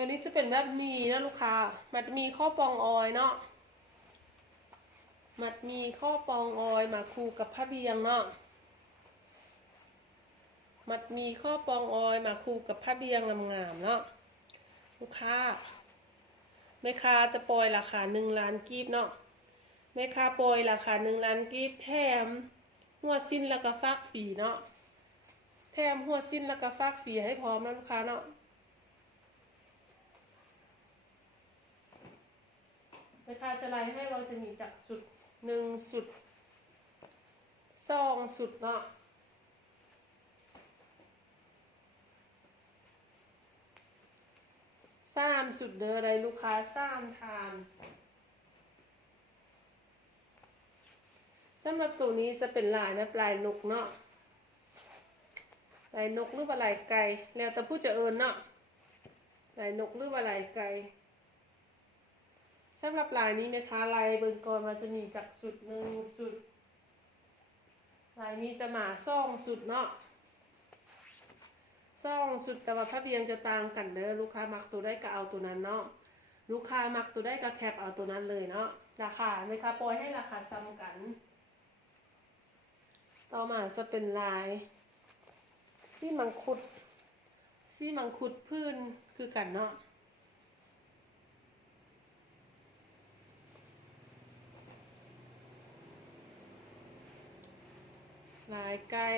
ตัวนี้จะเป็นแบบมีนะลูกค้ามัดมีข้อปองออยเนาะมัดมีข้อปองออยมาคู่กับผ้าเบียงเนาะมัดมีข้อปองออยมาคู่กับผ้าเบียงงามๆเนาะลูกค้าแม่ค้าจะปล่อยราคา1 ล้านกีบเนาะแม่ค้าปล่อยราคา1 ล้านกีบแถมหัวสิ้นแล้วก็ฟากฟรีเนาะแถมหัวสิ้นแล้วก็ฟากฟรีให้พร้อมนะลูกค้าเนาะแม่ค้าจะไล่ให้เราจะมีจากสุด1 สุด2 สุดเนาะ3 สุดเด้ออะไรลูกค้า3 ทานสำหรับตัวนี้จะเป็นลายแบบลายนกเนาะลายนกหรือว่าลายไก่แล้วแต่ผู้จะเอิญเนาะลายนกหรือว่าลายไก่สำหรับลายนี้ไหมคะลายเบิ่งก่อนมันจะมีจากสุด1 สุดลายนี้จะมา2 สุดเนาะ2 สุดแต่ว่าผ้าเบียงจะต่างกันเด้อลูกค้ามักตัวได้ก็เอาตัวนั้นเนาะลูกค้ามักตัวได้ก็แคปเอาตัวนั้นเลยเนาะราคาไหมคะปล่อยให้ราคาซ้ำกันต่อมาจะเป็นลายซี่มังคุดพื้นคือกันเนาะลายไก่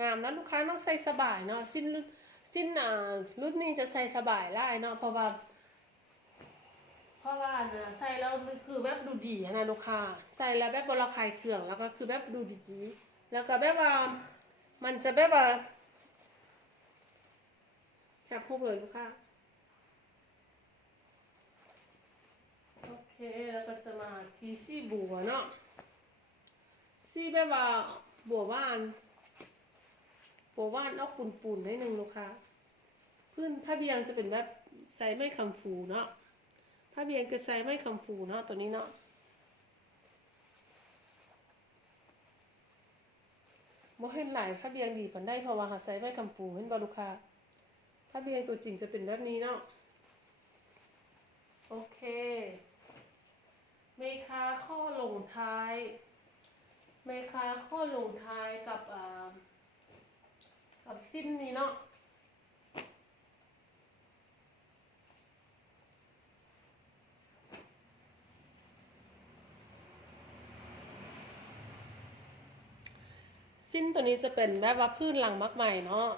งามนะลูกค้าเนาะใส่สบายเนาะสิ้นรุ่นนี้จะใส่สบายได้เนาะเพราะว่าใส่แล้วคือแบบดูดีนะลูกค้าใส่แล้วแบบบระคายเคืองแล้วก็คือแบบดูดีแล้วก็แบบว่ามันจะแบบว่าแคบพูดเลยลูกค้าโอเคแล้วก็จะมาที่ซี่บัวเนาะซี่แบบว่าบัวว่านออกปูนๆนิดนึงลูกค้าพื้นผ้าเบียงจะเป็นแบบใส่ไม้คำฟูเนาะผ้าเบียงจะใส่ไม้คำฟูเนาะตัวนี้เนาะบ่เห็นหลายผ้าเบียงดีปานได้เพราะว่าใส่ไม้คำฟูเห็นบ่ลูกค้าผ้าเบียงตัวจริงจะเป็นแบบนี้เนาะโอเคเมคาข้อลงท้ายกับสิ้นนี้เนาะสิ้นตัวนี้จะเป็นแบบว่าพื้นหลังมักใหม่เนาะ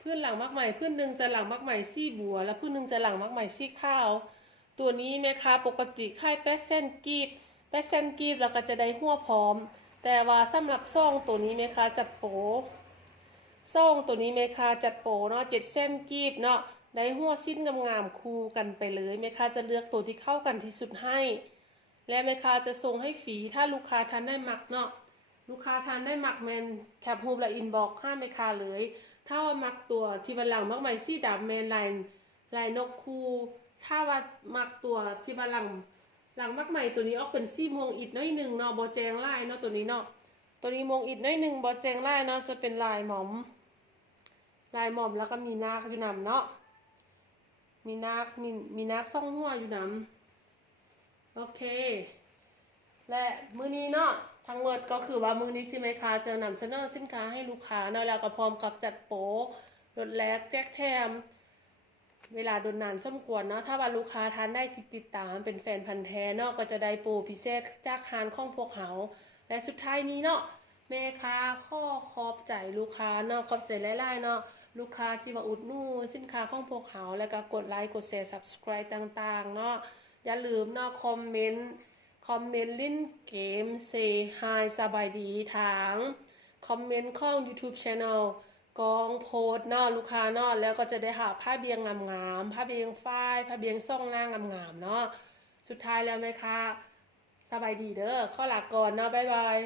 พื้นหลังมักใหม่พื้นหนึ่งจะหลังมักใหม่ซี่บัวแล้วพื้นหนึ่งจะหลังมักใหม่ซี่ข้าวตัวนี้แม่ค้าปกติค่าย8 เซนกีบแล้วก็จะได้หัวพร้อมแต่ว่าสำหรับซ่องตัวนี้แม่ค้าจัดโปซ่องตัวนี้แม่ค้าจัดโปเนาะ7 เซนกีบเนาะได้หัวสิ้นงามๆคู่กันไปเลยแม่ค้าจะเลือกตัวที่เข้ากันที่สุดให้และแม่ค้าจะส่งให้ฟรีถ้าลูกค้าทานได้มักเนาะ ลูกค้าทานได้มักแมนแคปรูปและอินบ็อกห้ามไม่คาเลย ถ้าว่ามักตัวที่บันหลังมักใหม่ซี่ดำแมนลายนกคูถ้าว่ามักตัวที่บันหลังมักใหม่ตัวนี้ออกเป็นซี่มวงอิดน้อยหนึ่งเนาะบอแจงลายเนาะตัวนี้เนาะตัวนี้มวงอิดน้อยหนึ่งบอแจงลายเนาะจะเป็นลายหมอมแล้วก็มีนาคอยู่นำเนาะมีนาคซ่องหัวอยู่นำโอเคและมื้อนี้เนาะทั้งหมดก็คือว่ามื้อนี้ที่แม่ค้าจะนำเสนอสินค้าให้ลูกค้าเนาะแล้วก็พร้อมกับจัดโปรลดแลกแจกแถมเวลาโดนนานสมควรเนาะถ้าว่าลูกค้าทานได้ติดตามเป็นแฟนพันธุ์แท้เนาะก็จะได้โปรพิเศษจากทานของพวกเขาและสุดท้ายนี้เนาะแม่ค้าข้อขอบใจลูกค้าเนาะขอบใจหลายๆเนาะลูกค้าที่ว่าอุดหนุนสินค้าของพวกเขาแล้วก็กดไลค์กดแชร์ Subscribe ต่างๆเนาะอย่าลืมเนาะคอมเมนต์ลิ้นเกมเซฮายสบายดีทางคอมเมนต์ของ YouTube Channel กองโพสเนาะลูกค้าเนาะแล้วก็จะได้หาผ้าเบียงงามๆผ้าเบียงฝ้ายผ้าเบียงซ่องหน้างามๆเนาะสุดท้ายแล้วไหมคะสบายดีเด้อข้อลาก่อนเนาะบ๊ายบาย